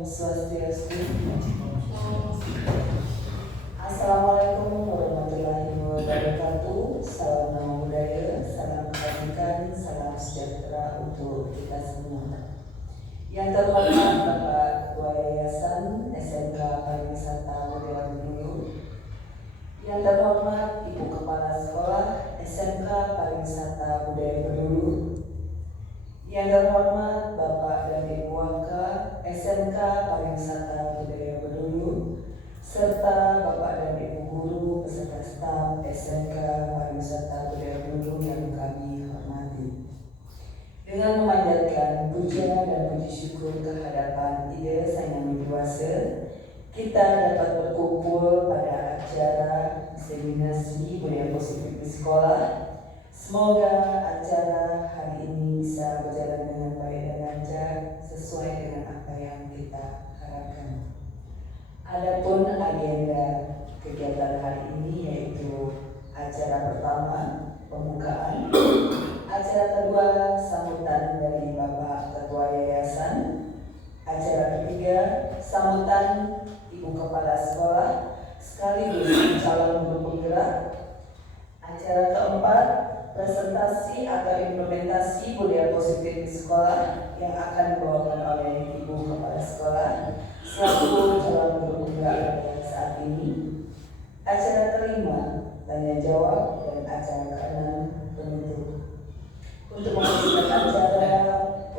Om Swastiastu. Assalamualaikum warahmatullahi wabarakatuh. Salam nama budaya, salam kebajikan, salam sejahtera untuk kita semua. Yang terhormat Bapak Ketua Yayasan SMK Pariwisata Budaya Bendulu, yang terhormat Ibu Kepala Sekolah SMK Pariwisata Budaya Bendulu, yang terhormat Bapak dan Ibu Waka SMK Pariwisata Budaya Bendulu, serta Bapak dan Ibu Guru beserta staf SMK Pariwisata Budaya Bendulu yang kami hormati. Dengan memanjatkan puja dan puji syukur kehadapan Ida Sang Yang Widi-Wasa, kita dapat berkumpul pada acara diseminasi budaya positif di sekolah. Semoga acara hari ini bisa berjalan dengan baik dan lancar sesuai dengan apa yang kita harapkan. Adapun agenda kegiatan hari ini yaitu acara pertama pembukaan, acara kedua sambutan dari Bapak Ketua Yayasan, acara ketiga sambutan Ibu Kepala Sekolah sekaligus calon guru penggerak, acara keempat presentasi atau implementasi budaya positif di sekolah yang akan dibawakan oleh Ibu Kepala Sekolah selaku calon guru penggerak saat ini. Acara kelima tanya jawab, dan acara keenam penutup. Untuk melanjutkan acara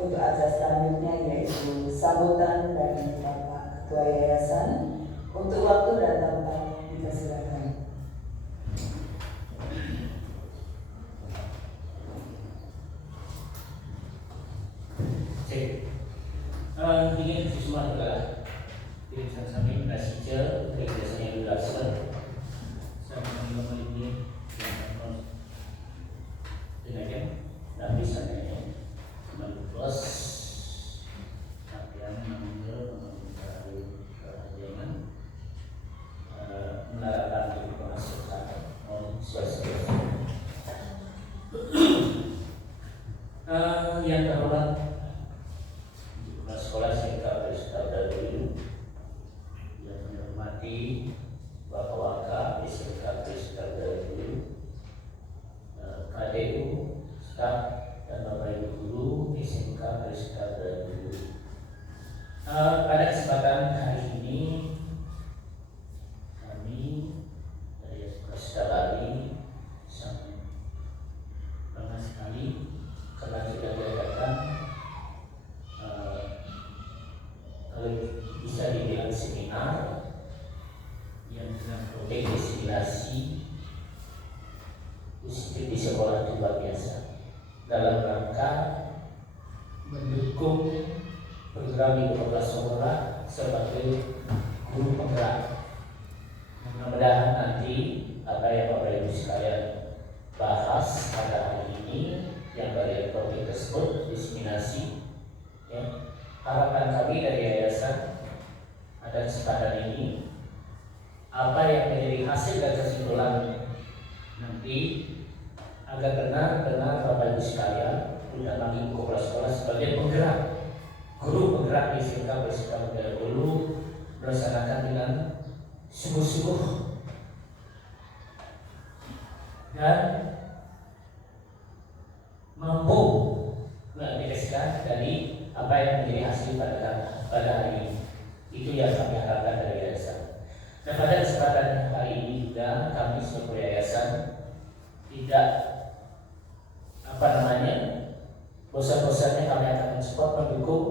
untuk acara selanjutnya yaitu sambutan dari Bapak Ketua Yayasan. Untuk waktu dan tempat dipersilakan. Ingin semua adalah dirisan kami Nasija Kegiatan Yudhasa sama teman-teman ini yang dengan nanti saya menulis latihan mengambil kerajaan menerapkan kemasukan sosial yang terhormat sekolah SMK Pariwisata dulu yang menghormati Bapak Waka SMK Pariwisata dulu, KDU, staf dan Bapak Ibu Guru SMK Pariwisata dulu. Pada kesempatan hari ini kami dari SMK Bali sangat bangga sekali karena sudah diadakan bisa dibilang seminar yang dengan proyek destinasi positif di sekolah itu luar biasa dalam rangka mendukung program Ibu Kepala Sekolah sebagai guru penggerak. Mudah-mudahan nanti apa yang Bapak Ibu sekalian bahas pada hari ini yang dari topik tersebut diseminasi ya. Harapan kami dari yayasan ada kesempatan ini apa yang menjadi hasil dan kesimpulan nanti agar benar-benar Bapak Ibu sekalian terutama Ibu Kepala Sekolah sebagai penggerak, guru penggerak di SMK Pariwisata Budaya Bulu melaksanakan dengan sungguh-sungguh dan mampu mengaplikasikan dari apa yang menjadi hasil pada hari ini. Itu yang kami harapkan dari yayasan. Dan pada kesempatan hari ini juga kami sebagai yayasan tidak bosan-bosannya kami akan mensupport, mendukung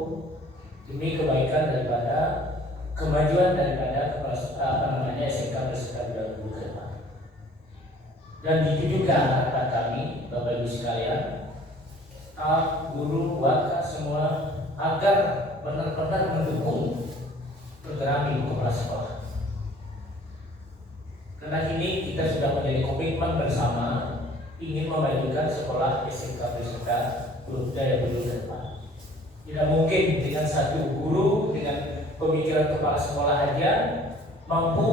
demi kebaikan daripada kemajuan daripada SMK Pariwisata Budaya Bulu ke depan. Dan itu juga harapan kami Bapak Ibu sekalian, guru, waka semua agar benar-benar mendukung program Ibu Kepala Sekolah. Karena ini kita sudah menjadi komitmen bersama ingin memajukan sekolah SMK Pariwisata Budaya Bulu ke depan. Tidak mungkin dengan satu guru dengan pemikiran kepala sekolah aja mampu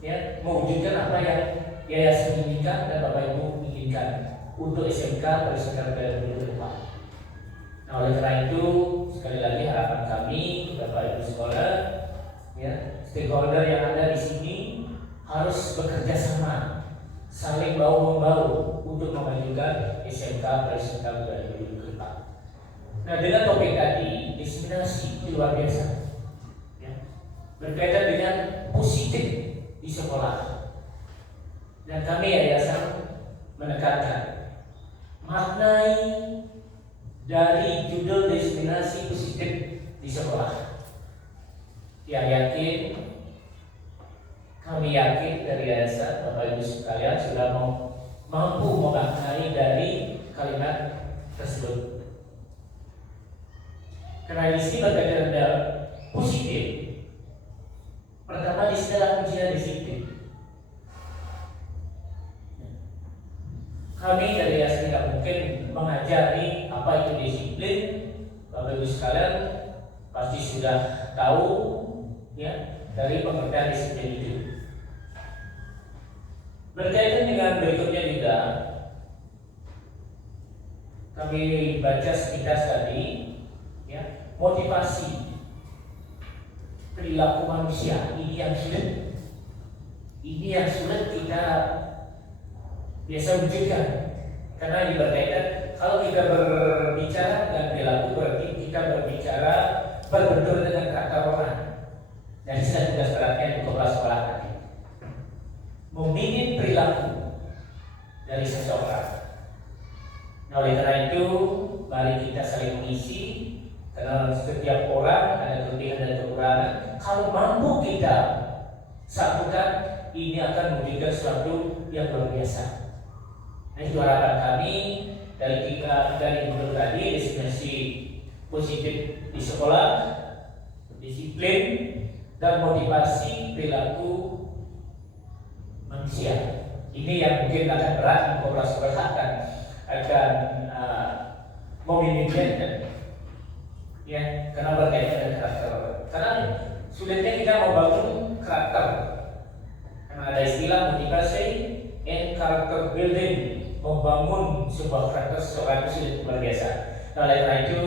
ya mewujudkan apa yang yayasan inginkan dan Bapak Ibu inginkan untuk SMK Pariwisata Budaya Bulu ke depan. Nah, oleh karena itu sekali lagi harapan kami kepada Ibu sekolah, ya, stakeholder yang ada di sini harus bekerja sama, saling bahu membahu untuk memajukan SMK Prasejarah Budaya Budi ke depan. Nah, dengan topik tadi diseminasi itu luar biasa, ya, berkaitan dengan positif di sekolah. Dan kami yayasan menekankan maknai dari judul diseminasi positif di sekolah. Kami yakin dari yayasan Bapak Ibu sekalian sudah mampu memaknai dari kalimat tersebut. Karena di sini berkaitan dengan positif. Pertama di sini adalah ujian disiplin. Kami dari yayasan tidak mungkin mengajari apa itu disiplin. Bapak Ibu sekalian pasti sudah tahu, ya, dari pengertian disiplin itu. Berkaitan dengan berikutnya juga, kami baca sekilas tadi, ya, motivasi perilaku manusia ini yang sulit kita biasa wujudkan. Karena ini berkaitan, kalau kita berbicara dengan perilaku berarti kita berbicara berbentur dengan karakter orang. Dan sudah tugas beratnya di kepala sekolah tadi, membimbing perilaku dari seseorang. Nah, oleh karena itu mari kita saling mengisi, karena setiap orang ada kelebihan dan kekurangan. Kalau mampu kita satukan, ini akan menjadi sesuatu yang luar biasa. Nah, itu harapan kami dari judul tadi, diseminasi positif di sekolah, disiplin dan motivasi perilaku manusia. Ini yang mungkin akan berat Kooperasi akan memimpikan, ya, karena berkaitan dengan karakter. Karena sulitnya kita membangun karakter. Karena ada istilah motivasi and character building, membangun sebuah karakter seseorang itu sulit, luar biasa. Nah, oleh karena itu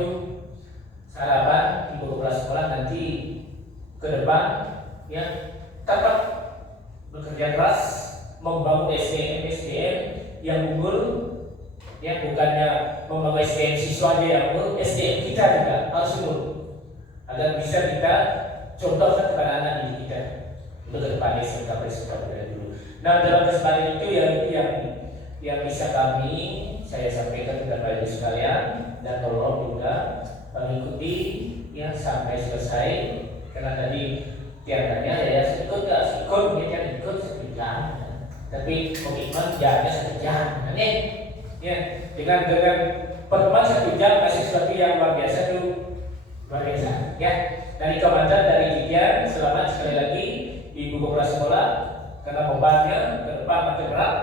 harapan Ibu Kepala Sekolah nanti ke depan, ya, dapat bekerja keras membangun SDM yang unggul, ya, bukannya membangun SDM siswa aja yang unggul, SDM kita juga harus unggul agar bisa kita contohkan kepada anak didik kita untuk ke depan SMK Prasejarah dulu. Nah, dalam kesempatan itu yang bisa saya sampaikan kepada Ibu sekalian, dan tolong juga mengikuti, ya, sampai selesai. Karena tadi tiadanya ya ikut mungkin ikut sekejam, tapi komitmen jamnya sekejam. Ini, ya, dengan pertemuan 1 jam kasih sesuatu yang luar biasa itu luar biasa, ya. Dari komandan dari Jigian, selamat sekali lagi Ibu Kepala Sekolah, karena bebannya ke depan makin berat.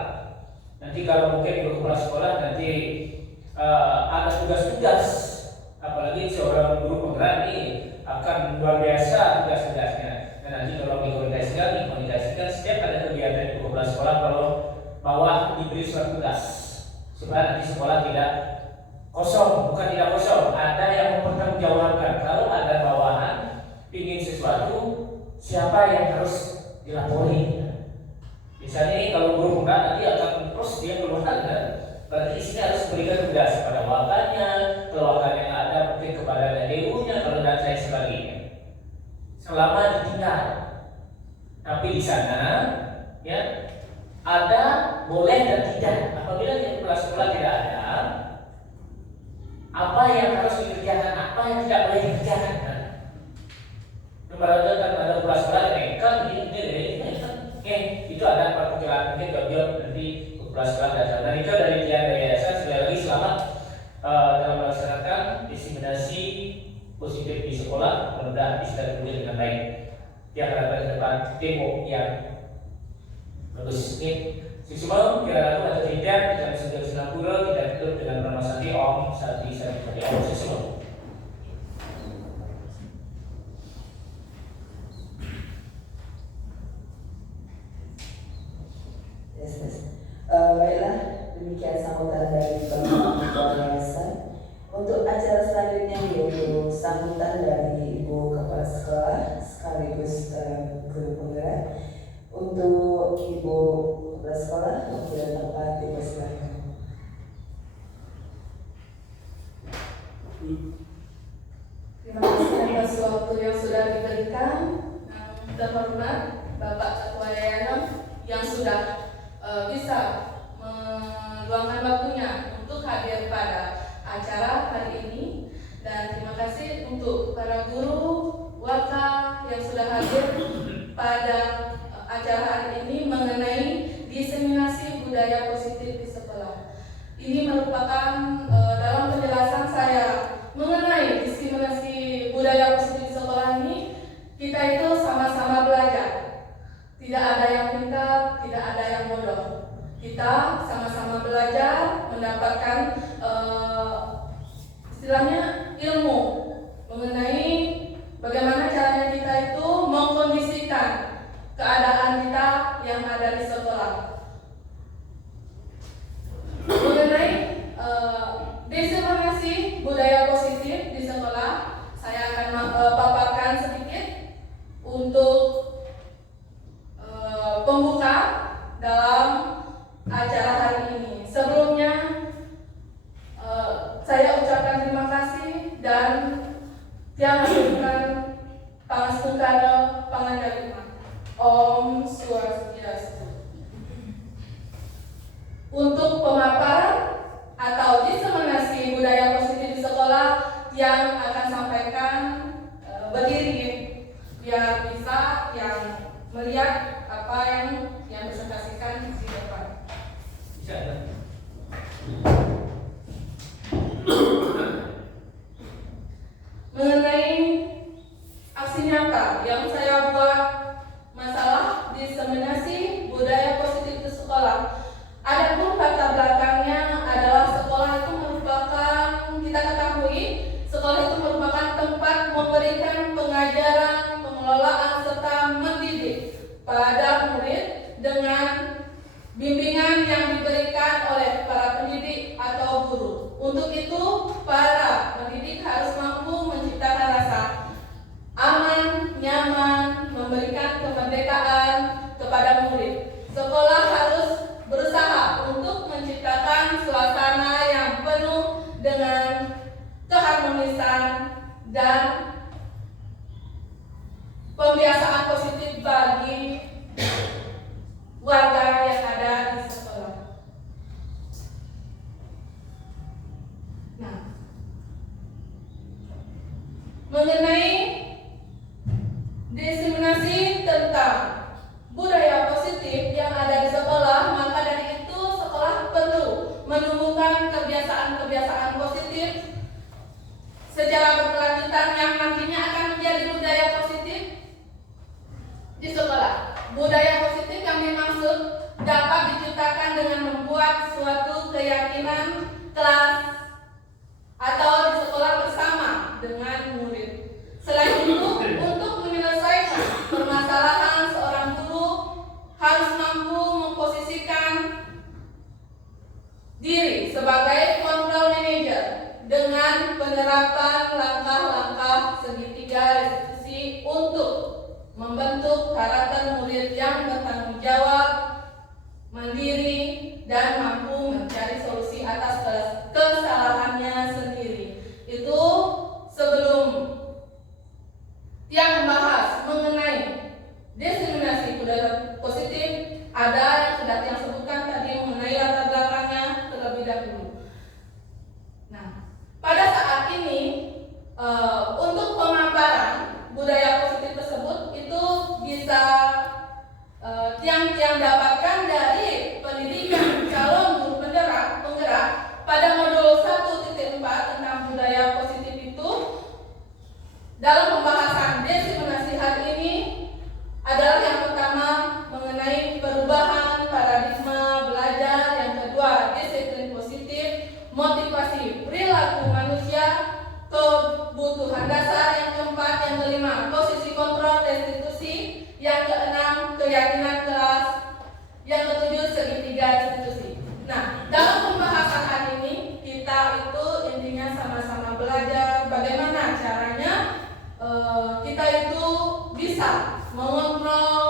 Nanti kalau mungkin Ibu Kepala Sekolah nanti ada tugas-tugas, apalagi seorang guru penggerak ini akan luar biasa tugas-tugasnya. Dan nanti kalau dikomunikasikan setiap ada kegiatan Ibu Kepala Sekolah, kalau bawah diberi surat tugas supaya nanti sekolah tidak kosong. Bukan tidak kosong, ada yang mempertanggungjawabkan. Kalau ada bawahan ingin sesuatu, siapa yang harus dilapori. Misalnya ini kalau guru penggerak nanti akan terus dia keluarkan, kan? Berarti di sini harus berikan tugas kepada wakannya, keluarga yang ada mungkin kepada DU-nya, kalau dan saya sebagainya. Selama ditinggal, tapi di sana, ya, ada boleh dan tidak. Apabila di kelas sekolah tidak ada, apa yang harus dikerjakan, apa yang tidak boleh dikerjakan. Kemarin kan ada kelas sekolah kan itu ada perkiraan mungkin gagal nanti kelas sekolah datang. Dan itu dari yayasan sekali lagi selamat dalam melaksanakan diseminasi positif di sekolah, mudah bisa terwujud dengan baik. Yang harapan ke depan demo yang bagus. Semua kira-kira atau tidak kita sudah Singapura tidak tutup dengan nama Sandi Om Sandi Om semua. Baiklah, demikian sambutan dari Bapak Kepala Yayasan. Untuk acara selanjutnya yaitu sambutan dari Ibu Kepala Sekolah sekaligus guru penggerak. Untuk Ibu Kepala Sekolah, waktu dan tempat dipersilakan. Terima kasih atas waktu yang sudah diberikan. Yang terhormat Bapak Ketua Yayasan yang sudah bisa meluangkan waktunya untuk hadir pada acara hari ini, dan terima kasih untuk para guru warga yang sudah hadir pada acara hari ini mengenai diseminasi budaya positif di sekolah. Ini merupakan dalam penjelasan saya mengenai diskriminasi budaya positif di sekolah ini, kita itu sama-sama belajar. Tidak ada yang pintar, tidak ada yang bodoh. Kita sama-sama belajar, mendapatkan istilahnya ilmu mengenai bagaimana caranya kita itu mengkondisikan keadaan kita yang ada di sekolah. Mengenai diseminasi budaya positif di sekolah, saya akan paparkan sedikit untuk pembuka dalam acara hari ini. Sebelumnya saya ucapkan terima kasih dan tiang haturkan pangastungkana pangandaritma. Om Swastiastu. Untuk pemaparan atau diseminasi budaya positif di sekolah yang akan sampaikan berdiri biar bisa yang melihat apa yang presentasikan di depan. Bisa ada. Mengenai aksi nyata yang saya buat masalah diseminasi budaya positif di sekolah. Adapun latar belakangnya adalah sekolah itu merupakan, kita ketahui, sekolah itu merupakan tempat memberikan pengajaran, pengelolaan serta mendidik pada murid dengan bimbingan yang diberikan oleh para pendidik atau guru. Untuk itu, para pendidik harus mampu menciptakan rasa aman, nyaman, memberikan kemerdekaan kepada murid. Sekolah harus berusaha untuk menciptakan suasana yang penuh dengan keharmonisan dan pembiasaan positif bagi warga yang ada di sekolah. Nah, mengenai diseminasi tentang budaya positif yang ada di sekolah, maka dari itu sekolah perlu menumbuhkan kebiasaan-kebiasaan positif secara berkelanjutan yang nantinya akan menjadi budaya positif di sekolah. Budaya positif yang dimaksud dapat diciptakan dengan membuat suatu keyakinan kelas atau di sekolah bersama dengan murid. Selain itu, untuk menyelesaikan permasalahan, seorang guru harus mampu memposisikan diri sebagai control manager dengan penerapan langkah-langkah segitiga restitusi untuk membentuk karakter murid yang bertanggung jawab, mandiri, dan mampu mencari solusi atas kesalahannya sendiri. Itu sebelum yang membahas mengenai diskriminasi budaya positif, ada yang sudah yang sebutkan tadi mengenai latar belakangnya terlebih dahulu. Nah, pada saat ini untuk pemaparan budaya positif tersebut itu bisa tiang-tiang dapatkan dari pendidikan calon guru bisa mengontrol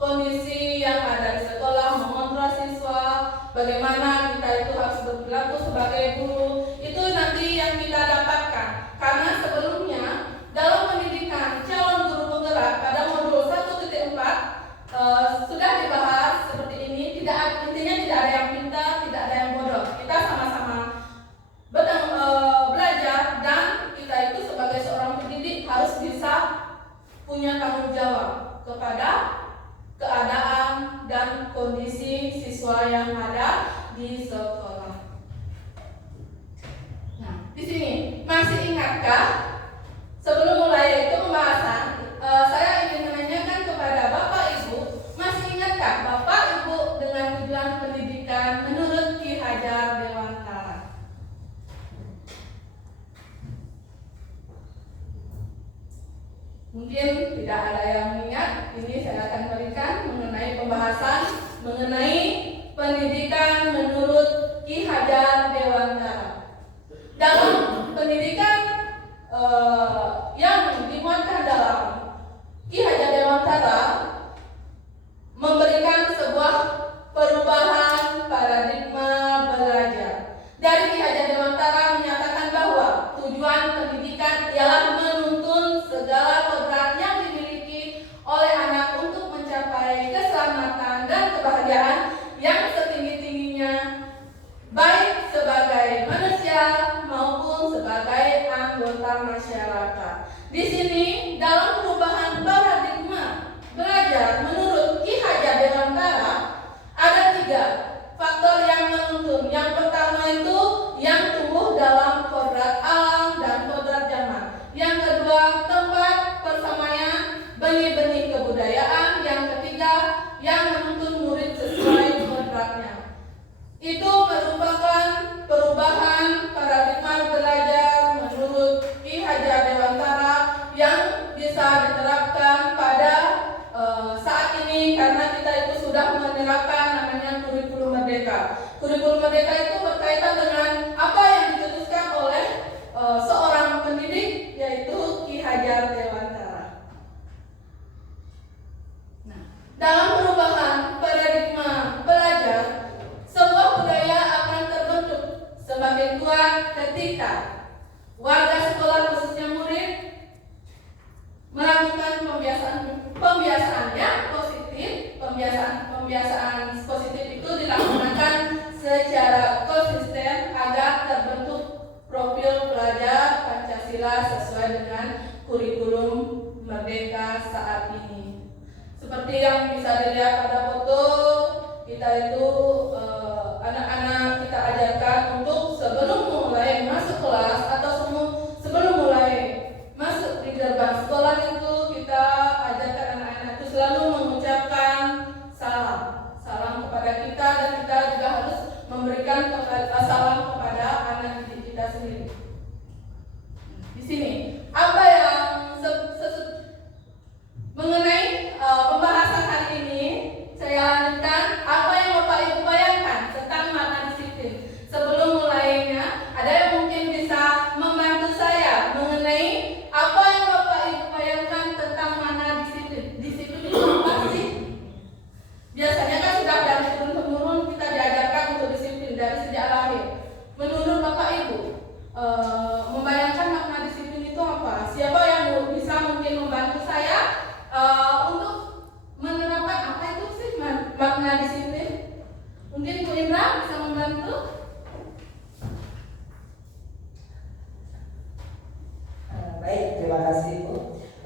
kondisi yang ada di sekolah, mengontrol siswa, bagaimana kita itu harus berperilaku sebagai guru. Itu nanti yang kita dapatkan. Karena sebelumnya dalam pendidikan calon guru penggerak pada modul 1.4 sudah dibahas seperti ini. Intinya tidak ada yang pintar, tidak ada yang bodoh. Kita sama-sama belajar, dan kita itu sebagai seorang pendidik harus bisa punya tanggung jawab kepada keadaan dan kondisi siswa yang ada di sekolah. Nah, di sini masih ingatkah sebelum mulai pembahasan, saya ingin menanyakan kepada Bapak Ibu, masih ingatkah Bapak Ibu dengan tujuan pendidikan menurut Ki Hajar Dewantara? Mungkin tidak ada yang mengingat. Ini saya akan berikan mengenai pembahasan mengenai pendidikan menurut Ki Hajar Dewantara. Dalam pendidikan yang dimuatkan dalam Ki Hajar Dewantara memberikan sebuah perubahan paradigma belajar. Dari Ki Hajar Dewantara menyatakan bahwa tujuan pendidikan ialah menuntun segala kodrat yang dimiliki oleh anak untuk mencapai keselamatan dan kebahagiaan yang setinggi-tingginya, baik sebagai manusia maupun sebagai anggota masyarakat. Di sini dalam perubahan paradigma belajar menurut Ki Hajar Dewantara ada 3 faktor yang menuntun. Yang pertama itu yang tumbuh dalam kodrat alam dan kodrat zaman. Yang kedua, tempat persamaian benih-benih kebudayaan. Yang ketiga, yang menuntun murid sesuai kodratnya. Itu merupakan perubahan paradigma belajar menurut Ki Hajar Dewantara yang bisa diterapkan pada saat ini, karena kita itu sudah menerapkan namanya kurikulum merdeka. Kurikulum merdeka itu berkaitan dengan apa yang dicetuskan oleh seorang pendidik, yaitu Ki Hajar Dewantara. Nah, dalam perubahan paradigma belajar, sebuah budaya akan terbentuk semakin kuat ketika warga sekolah, khususnya murid, melakukan pembiasaan yang positif. Pembiasaan positif itu dilaksanakan secara konsisten agar terbentuk profil pelajar Pancasila sesuai dengan kurikulum merdeka saat ini. Seperti yang bisa dilihat pada foto, kita itu anak-anak kita ajarkan untuk sebelum mulai masuk kelas atau sebelum mulai masuk di gerbang sekolah itu, kita ajarkan anak-anak itu selalu mengucapkan salam kepada kita, dan kita juga harus memberikan salam kepada anak didik kita sendiri. Di sini apa yang mengenai pembahasan hari ini, saya lanjutkan apa yang Bapak Ibu bayangkan tentang makna disiplin. Sebelum mulainya, ada yang mungkin bisa membantu saya mengenai apa yang Bapak Ibu bayangkan tentang makna disiplin. Disiplin itu apa sih? Biasanya kan sudah dari turun-temurun kita diajarkan untuk disiplin dari sejak lahir. Menurut Bapak Ibu, membayangkan makna disiplin itu apa? Siapa yang bisa mungkin membantu saya untuk menerapkan apa itu sih makna disiplin? Mungkin Bu Indra bisa membantu? Baik, terima kasih Bu.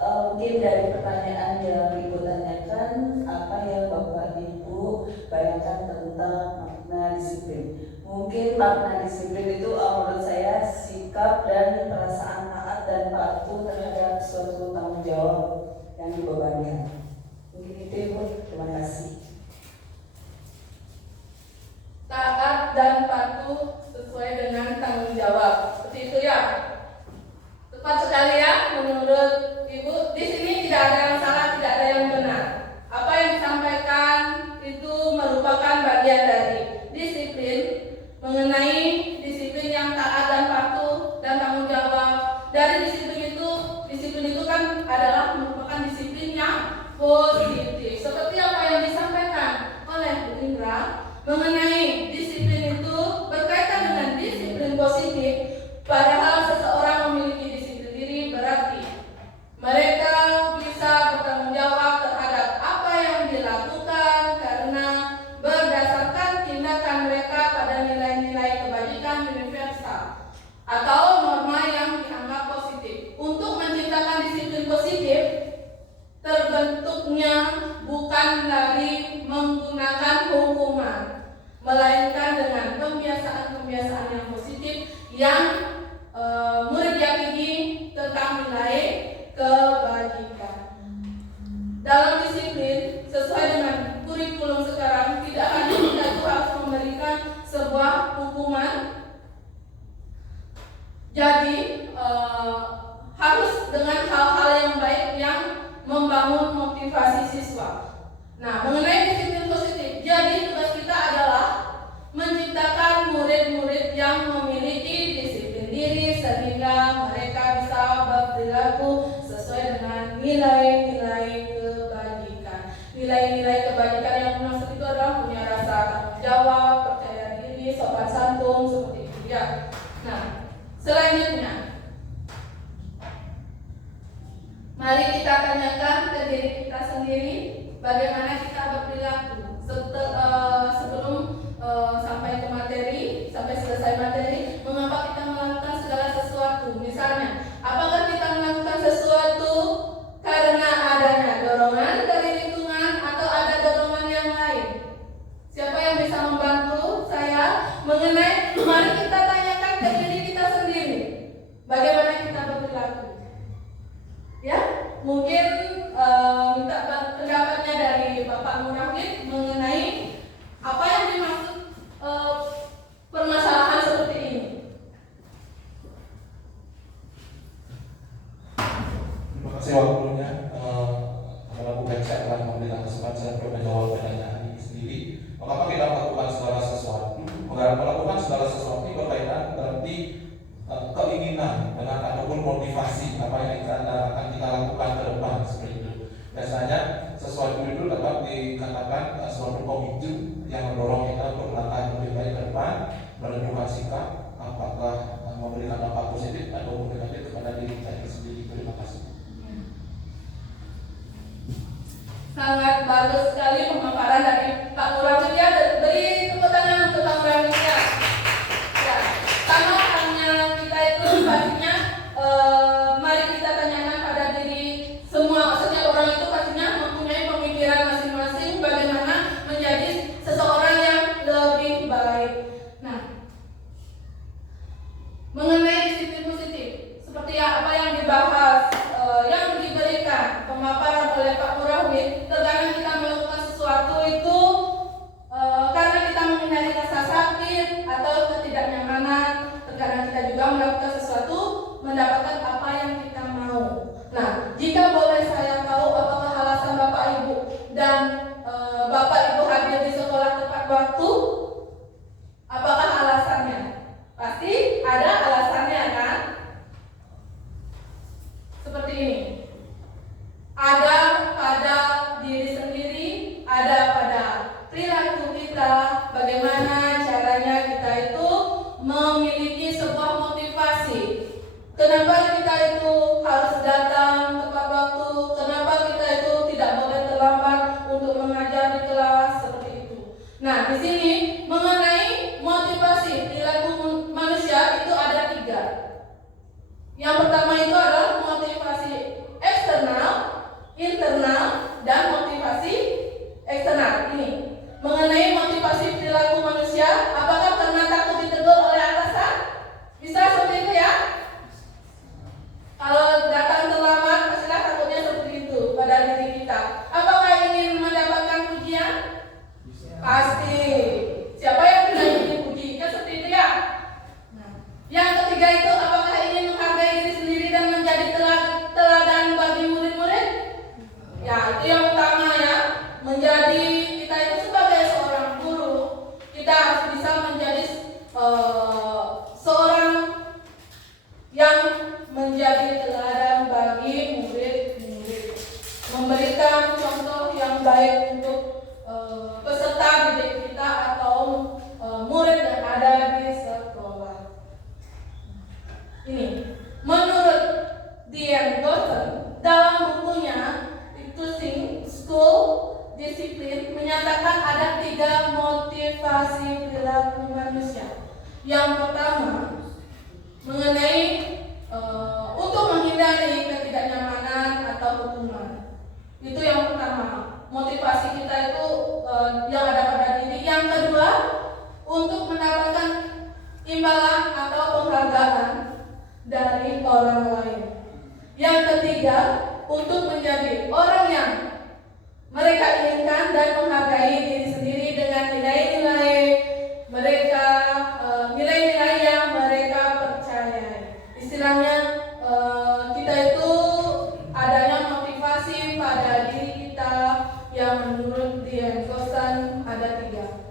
Mungkin dari pertanyaan yang Ibu tanyakan, apa yang Bapak Ibu bayangkan tentang makna disiplin? Mungkin makna disiplin itu menurut saya sikap dan perasaan taat dan patuh terhadap suatu tanggung jawab yang dibebankan. Mungkin itu Ibu, terima kasih. Taat dan patuh sesuai dengan tanggung jawab. Seperti itu ya. Tepat sekali ya menurut Ibu. Di sini tidak ada yang salah, tidak ada yang benar. Apa yang disampaikan itu merupakan bagian dari disiplin, mengenai disiplin yang taat dan patuh dan tanggung jawab. Dari disiplin itu kan adalah merupakan disiplin yang mengenai disiplin itu berkaitan dengan disiplin positif, padahal seseorang memiliki disiplin diri berarti mereka bisa bertanggung jawab terhadap apa yang dilakukan karena berdasarkan tindakan mereka pada nilai-nilai kebajikan universal atau norma yang dianggap positif. Untuk menciptakan disiplin positif, terbentuknya bukan dari menggunakan hukuman, melainkan dengan kebiasaan-kebiasaan yang positif yang murid yakini tentang nilai kebajikan. Dalam disiplin, sesuai dengan kurikulum sekarang, tidak hanya kita itu harus memberikan sebuah hukuman, jadi harus dengan hal-hal yang baik yang membangun motivasi siswa. Nah, mengenai disiplin positif, jadi tugas kita adalah menciptakan murid-murid yang memiliki disiplin diri sehingga mereka bisa berperilaku sesuai dengan nilai-nilai kebajikan. Nilai-nilai kebajikan yang maksud itu adalah punya rasa tanggung jawab, percaya diri, sopan santun, seperti itu ya. Nah, selanjutnya, mari kita tanyakan ke diri kita sendiri bagaimana kita berperilaku sebelum sampai ke materi, sampai selesai materi. Mengapa kita melakukan segala sesuatu? Misalnya, apakah kita melakukan sesuatu karena adanya dorongan dari lingkungan atau ada dorongan yang lain? Siapa yang bisa membantu saya mengenai? Mari kita tanyakan ke diri kita sendiri bagaimana kita berperilaku. Ya, mungkin minta pendapatnya dari Bapak Murahid mengenai apa yang dimaksud permasalahan seperti ini. Terima kasih waktunya. Karena Bu Beksa telah memberikan kesempatan untuk menjawab pertanyaan ini sendiri. Mengapa kita melakukan segala sesuatu? Melakukan segala sesuatu ini berkaitan berarti keinginan dengan ataupun motivasi apa yang akan kita lakukan ke depan seperti itu. Biasanya sesuatu itu dapat dikatakan suatu pemicu yang mendorong kita untuk melangkah lebih baik ke depan, menunjukkan sikap apakah memberikan dampak positif atau negatif kepada diri kita sendiri. Terima kasih. Sangat bagus sekali pemaparan dari Pak Murahid ya. Beri tepuk tangan untuk Pak Murahid ya. Ya, sama hanya kita itu pastinya mari kita tanyakan pada diri semua. Setiap orang itu pastinya mempunyai pemikiran masing-masing bagaimana menjadi seseorang yang lebih baik. Nah, mengenai disiplin positif, seperti apa yang dibahas, yang diberikan pemaparan oleh Pak Murahid, terkadang kita melakukan sesuatu itu karena kita menghindari rasa sakit atau ketidaknyamanan. Terkadang kita juga melakukan sesuatu mendapatkan apa yang kita mau. Nah, jika boleh saya tahu apakah alasan Bapak Ibu dan Bapak Ibu hadir di sekolah tepat waktu? Apakah alasannya? Pasti ada alasannya kan? Seperti ini. Ada pada diri sendiri, ada pada perilaku kita, bagaimana caranya kita itu memiliki sebuah motivasi. Kenapa kita itu harus datang tepat waktu? Kenapa kita itu tidak boleh terlambat untuk mengajar di kelas seperti itu? Nah, di sini mengenai motivasi perilaku manusia itu ada 3. Yang pertama itu adalah motivasi eksternal, internal, dan motivasi eksternal. Ini mengenai motivasi perilaku manusia, apakah karena takut ditegur oleh atasan? Bisa seperti itu ya? Kalau datang terlambat, pastilah takutnya seperti itu pada diri kita. Apakah ingin mendapatkan pujian? Pasti. Siapa yang tidak ingin dipuji? Kan seperti itu ya? Nah, yang ketiga itu apakah ingin menghargai diri sendiri dan menjadi teladan bagi murid-murid? Ya, itu yang utama ya. Menjadi kita itu sebagai seorang guru, kita harus bisa menjadi ada di sekolah. Ini menurut Dian Gordon dalam bukunya Teaching School Discipline menyatakan ada 3 motivasi perilaku manusia. Yang pertama mengenai untuk menghindari ketidaknyamanan atau hukuman. Itu yang pertama. Motivasi kita itu yang ada pada diri. Yang kedua, untuk mendapatkan imbalan atau penghargaan dari orang lain. Yang ketiga, untuk menjadi orang yang mereka inginkan dan menghargai diri sendiri dengan nilai-nilai mereka, nilai-nilai yang mereka percayai. Istilahnya kita itu adanya motivasi pada diri kita yang menurut Dian Gordon ada 3.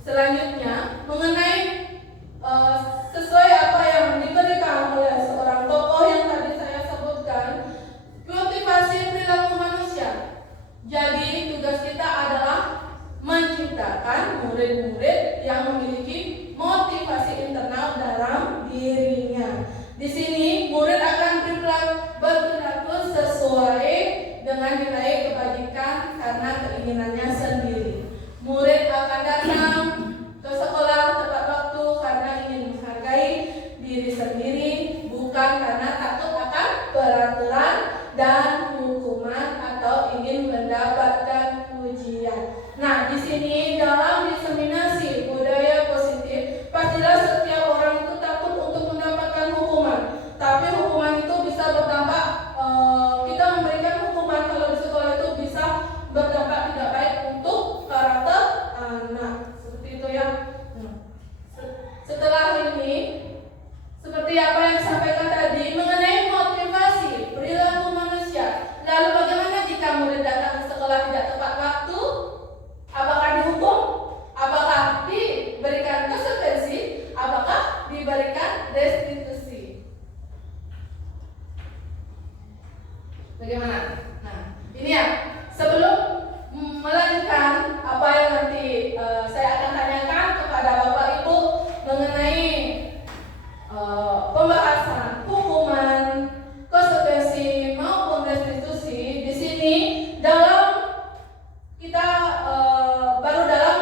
Selanjutnya mengenai sesuai apa yang diberikan oleh seorang tokoh yang tadi saya sebutkan, motivasi perilaku manusia. Jadi tugas kita adalah menciptakan murid-murid yang memiliki motivasi internal dalam dirinya. Di sini murid akan berperilaku sesuai dengan nilai kebajikan karena keinginannya sendiri. Murid akan datang ke sekolah tepat waktu karena ingin menghargai diri sendiri, bukan karena takut akan peraturan dan hukuman atau ingin mendapatkan pujian. Nah, di sini dalam diseminasi budaya positif, pastilah setiap orang itu takut untuk mendapatkan hukuman. Tapi hukuman itu bisa berdampak, kita memberikan hukuman kalau di sekolah itu bisa berdampak tidak baik untuk karakter anak. Seperti itu ya. Setelah ini, seperti apa yang disampaikan tadi mengenai motivasi perilaku manusia. Lalu bagaimana jika murid datang ke sekolah tidak tepat waktu? Apakah dihukum? Apakah diberikan konsekuensi? Apakah diberikan restitusi? Bagaimana? Nah, ini ya. Sebelum melanjutkan apa yang nanti saya akan tanyakan kepada Bapak Ibu mengenai pembahasan hukuman, konsekuensi maupun restitusi. Di sini dalam kita baru dalam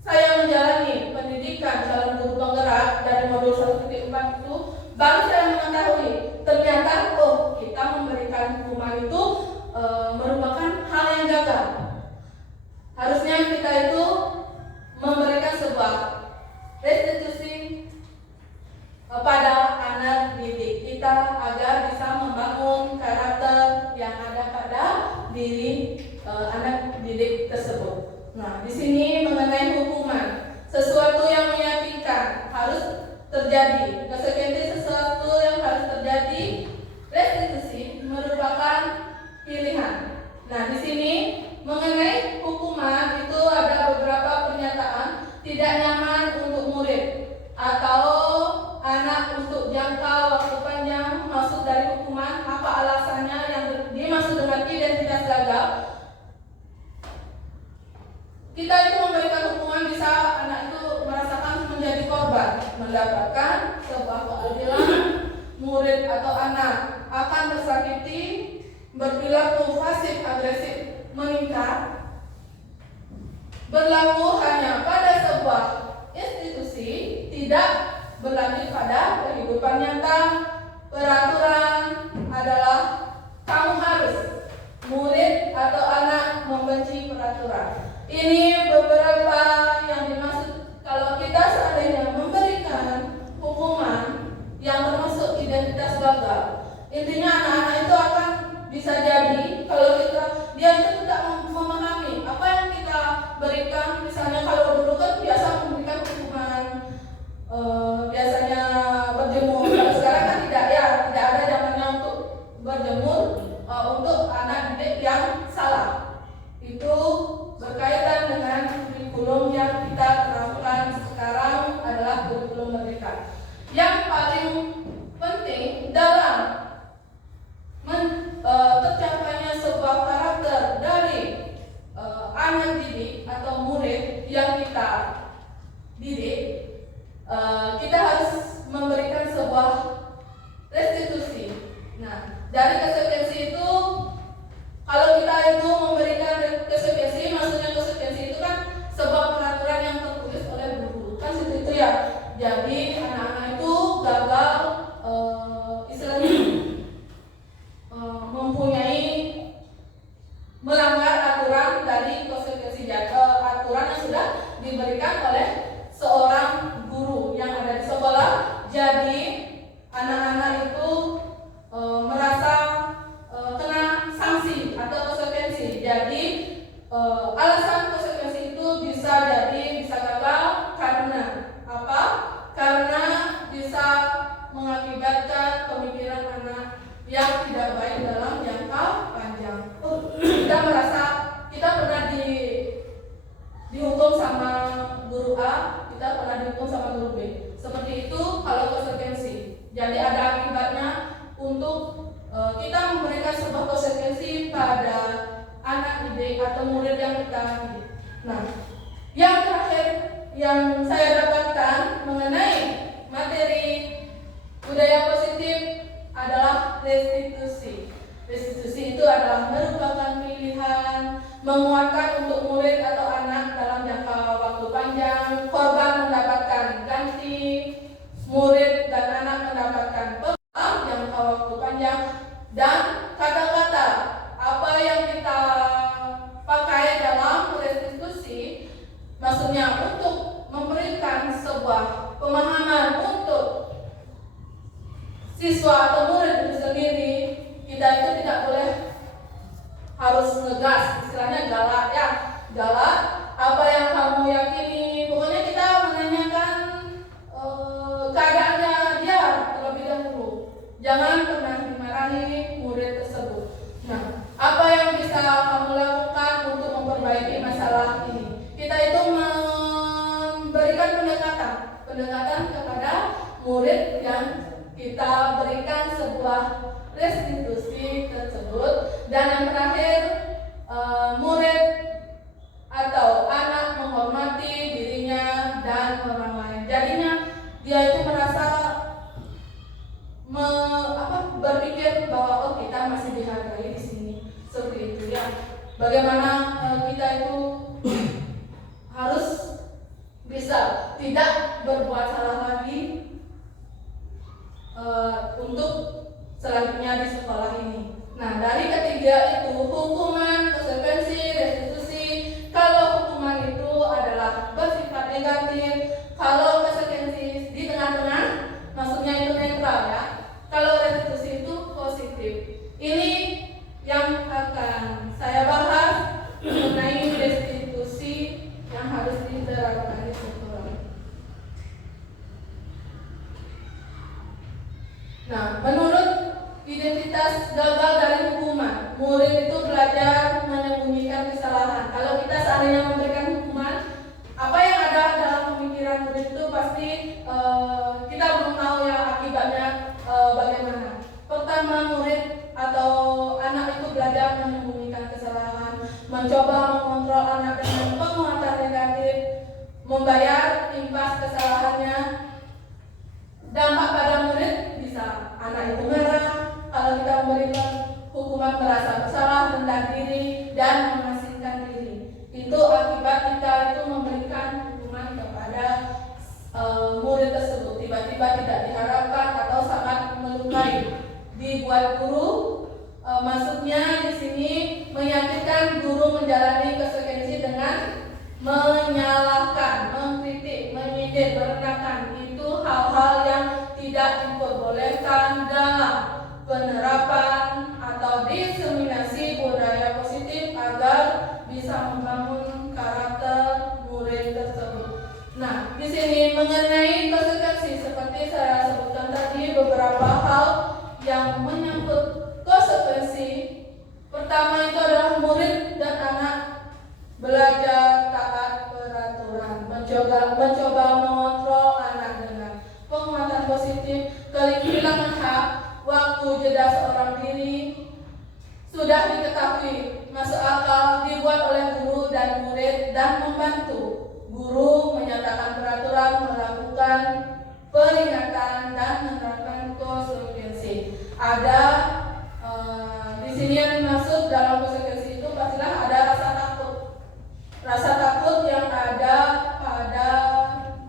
saya menjalani pendidikan calon guru penggerak dari modul 1.4 itu baru saya mengetahui ternyata kita memberikan hukuman itu merupakan hal yang gagal. Harusnya kita itu memberikan sebuah restitusi pada anak didik kita agar bisa membangun karakter yang ada pada diri anak didik tersebut. Nah, di sini mengenai hukuman, sesuatu yang meyakinkan harus terjadi, konsekuensi sesuatu yang harus terjadi, restitusi merupakan pilihan. Nah, di sini mengenai hukuman itu ada beberapa pernyataan tidak nyaman untuk murid atau anak untuk jangka waktu panjang. Maksud dari hukuman apa alasannya yang dimaksud dengan identitas gagal? Kita itu memberikan hukuman bisa anak itu merasakan menjadi korban, mendapatkan sebuah keadilan. Murid atau anak akan tersakiti, berperilaku pasif agresif meningkat, berlaku hanya pada sebuah institusi, tidak berlanjut pada kehidupan nyata. Peraturan adalah kamu harus, murid atau anak membenci peraturan. Ini beberapa yang dimaksud kalau kita seandainya memberikan hukuman yang termasuk identitas gagal. Intinya anak-anak itu akan bisa jadi kalau dia itu tidak memahami apa yang kita berikan. Misalnya kalau dulu kan biasa memberikan hukuman biasanya berjemur. Kalau sekarang kan tidak ada zamannya untuk berjemur untuk anak didik yang salah. Itu berkaitan dengan kurikulum yang kita terapkan sekarang adalah kurikulum merdeka. Yang paling penting dalam tercapainya sebuah karakter dari anak didik atau murid yang kita didik kita harus memberikan sebuah restitusi. Nah, dari konsekuensi itu, kalau kita itu memberikan konsekuensi, maksudnya konsekuensi itu kan sebuah peraturan yang tertulis oleh guru, kan seperti itu ya. Jadi anak-anak itu gagal istilahnya mempunyai melanggar aturan dari konsekuensi aturan yang sudah diberikan oleh seorang guru yang ada di sekolah. Jadi anak-anak itu merasa kena sanksi atau konsekuensi. Jadi alasan konsekuensi itu bisa gagal karena apa? Karena bisa mengakibatkan pemikiran anak yang tidak baik dalam jangka panjang. Kita merasa kita pernah dihukum sama guru A, kita pernah dihukum sama guru B. Seperti itu kalau konsekuensi. Jadi ada akibatnya untuk kita memberikan sebuah konsekuensi pada anak didik atau murid yang kita didik. Nah, yang terakhir yang saya dapatkan mengenai materi budaya positif adalah restitusi. Restitusi itu adalah merupakan pilihan menguatkan untuk murid atau anak dalam jangka waktu panjang. Korban mendapatkan ganti, murid dan anak mendapatkan dalam jangka waktu panjang. Dan kata-kata apa yang kita pakai dalam restitusi, maksudnya untuk memberikan sebuah pemahaman untuk siswa atau murid itu sendiri. Kita itu tidak boleh harus ngegas, istilahnya galak ya, galak. Apa yang kamu yakini, pokoknya kita menanyakan keadaannya dia terlebih dahulu. Jangan pernah dimarahi murid tersebut. Nah, apa yang bisa kamu lakukan untuk memperbaiki masalah ini? Kita itu memberikan pendekatan kepada murid yang kita berikan sebuah restitusi tersebut. Dan yang terakhir, murid atau anak menghormati dirinya dan orang lain. Jadinya dia itu merasa berpikir bahwa oh, kita masih dihargai di sini. Seperti itu ya. Bagaimana kita itu harus bisa tidak berbuat salah lagi untuk selanjutnya di sekolah ini. Nah, dari ketiga itu hukuman, konsekuensi, restitusi. Kalau hukuman itu adalah bersifat negatif, kalau konsekuensi di tengah-tengah, maksudnya itu netral ya. Kalau restitusi itu positif. Ini yang akan saya bahas mengenai restitusi yang harus diterapkan di sekolah. Nah, menurut identitas gagal dari hukuman, murid itu belajar menyembunyikan kesalahan. Kalau kita seandainya memberikan hukuman, apa yang ada dalam pemikiran murid itu pasti kita belum tahu ya akibatnya bagaimana. Pertama, murid atau anak itu belajar menyembunyikan kesalahan, mencoba mengontrol anak dengan penguatan negatif, membayar impas kesalahannya. Dampak pada murid bisa anak itu marah, kalau kita memberikan hukuman merasa bersalah, rendah diri, dan mengasingkan diri. Itu akibat kita itu memberikan hukuman kepada murid tersebut. Tiba-tiba tidak diharapkan atau sangat melukai. Dibuat guru, maksudnya di sini meyakinkan guru menjalani konsekuensi dengan menyalahkan, mengkritik, menyindir, merendahkan. Itu hal-hal yang tidak diperbolehkan dalam penerapan atau diseminasi budaya positif agar bisa membangun karakter murid tersebut. Nah, di sini mengenai konsekuensi seperti saya sebutkan tadi beberapa hal yang menyangkut konsekuensi. Pertama itu adalah murid dan anak belajar taat peraturan, mencoba mengontrol anak dengan penguatan positif, kehilangan hak, waktu jeda seorang diri sudah diketahui, masuk akal, dibuat oleh guru dan murid dan membantu. Guru menyatakan peraturan, melakukan melakukan peringatan dan menerapkan konsekuensi. Ada di sini yang dimaksud dalam konsekuensi itu pastilah ada rasa takut. Rasa takut yang ada pada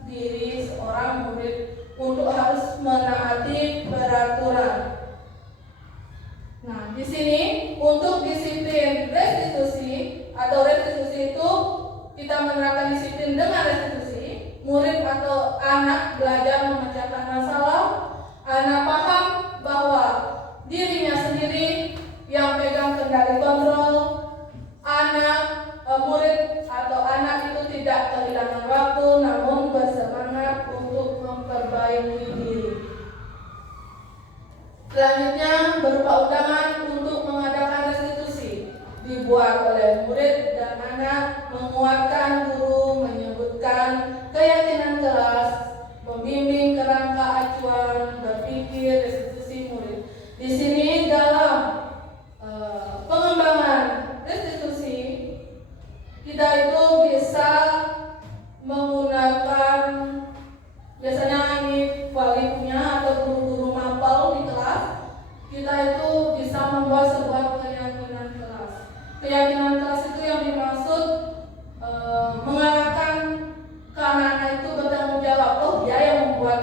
diri seorang murid untuk harus menaati peraturan. Nah, di sini untuk disiplin restitusi atau restitusi itu kita menerapkan disiplin dengan restitusi. Murid atau anak belajar memecahkan masalah, anak paham bahwa dirinya sendiri yang pegang kendali kontrol, murid atau anak itu tidak kehilangan waktu namun bersemangat untuk memperbaiki diri. Selanjutnya berupa undangan untuk mengadakan restitusi dibuat oleh murid dan anak, menguatkan guru, menyebutkan keyakinan kelas, membimbing kerangka acuan berpikir restitusi murid. Di sini dalam pengembangan restitusi kita itu bisa menggunakan biasanya ini wali punya atau guru-guru mapel di kelas. Kita itu bisa membuat sebuah keyakinan kelas. Keyakinan kelas itu yang dimaksud mengarahkan ke anak-anak itu bertanggung jawab. Oh, dia yang membuat,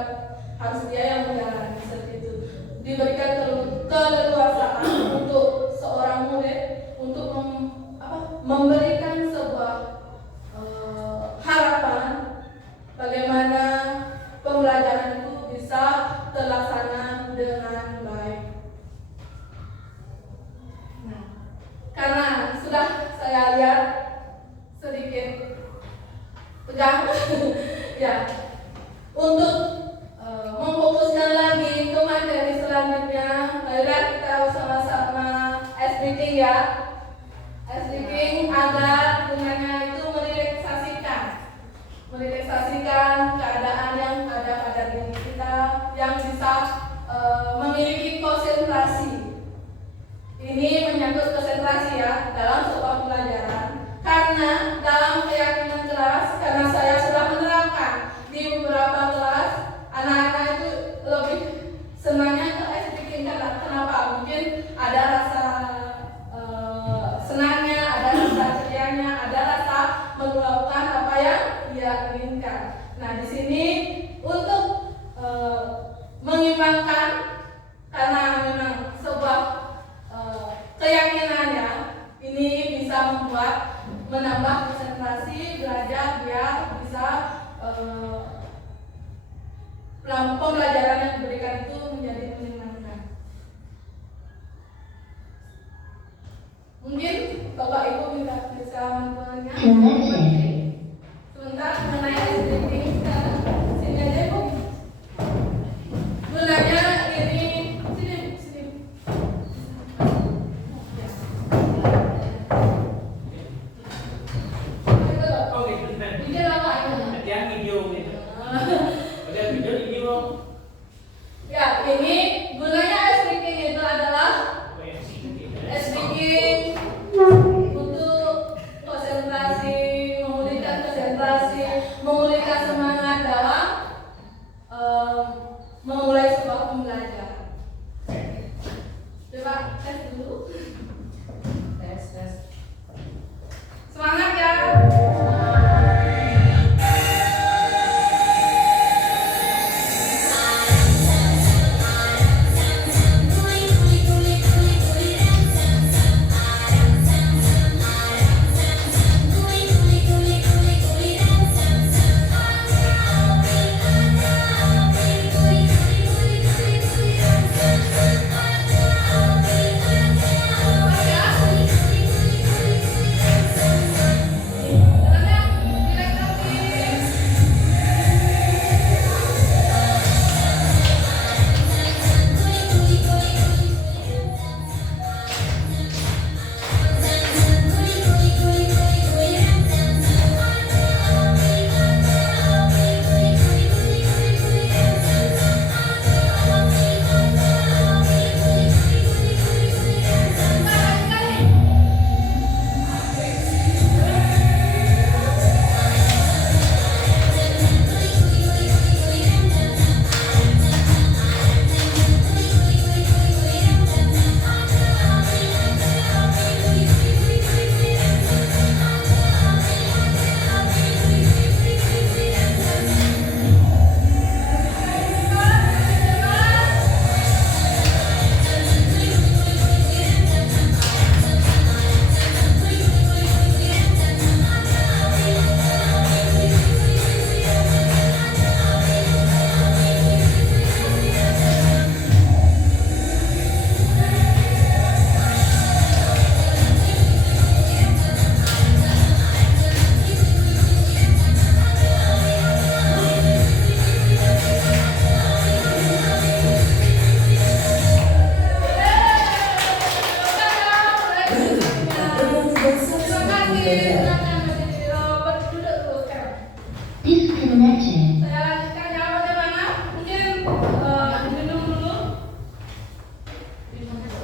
harus dia yang menjalani seperti itu. Diberikan keleluasaan untuk seorang murid untuk memberikan sebuah harapan bagaimana pembelajaran itu bisa terlaksana dengan baik. Nah, karena sudah saya lihat sedikit tegang, ya, untuk memfokuskan lagi ke materi selanjutnya, marilah kita sama-sama speaking ya. Speaking agar gunanya itu merelaksasikan keadaan yang ada pada diri kita yang bisa memiliki konsentrasi. Ini menyangkut konsentrasi ya dalam sebuah pelajaran. Karena dalam keyakinan kelas, karena saya sudah menerapkan di beberapa kelas, anak-anak itu lebih senangnya ke speaking. Kenapa? Mungkin ada rasa senangnya, ada rasa cerianya, ada rasa meluapkan apa yang dia inginkan. Nah, di sini untuk mengimbangkan, karena memang sebuah keyakinannya ini bisa menambah konsentrasi belajar biar bisa pembelajaran yang diberikan itu menjadi menyenangkan. Mungkin Bapak Ibu bisa menanya sebentar mengenai speaking. Sini aja Bu. Gunanya ini sini. Oh gitu, Ini apa ini? yang video gitu. Ada video. Ya, ini gunanya speaking itu adalah speaking untuk konsentrasi, memulihkan konsentrasi, memulihkan semangat dalam memulai sebuah pembelajaran. Coba tes dulu. Tes. Semangat ya. minum dulu.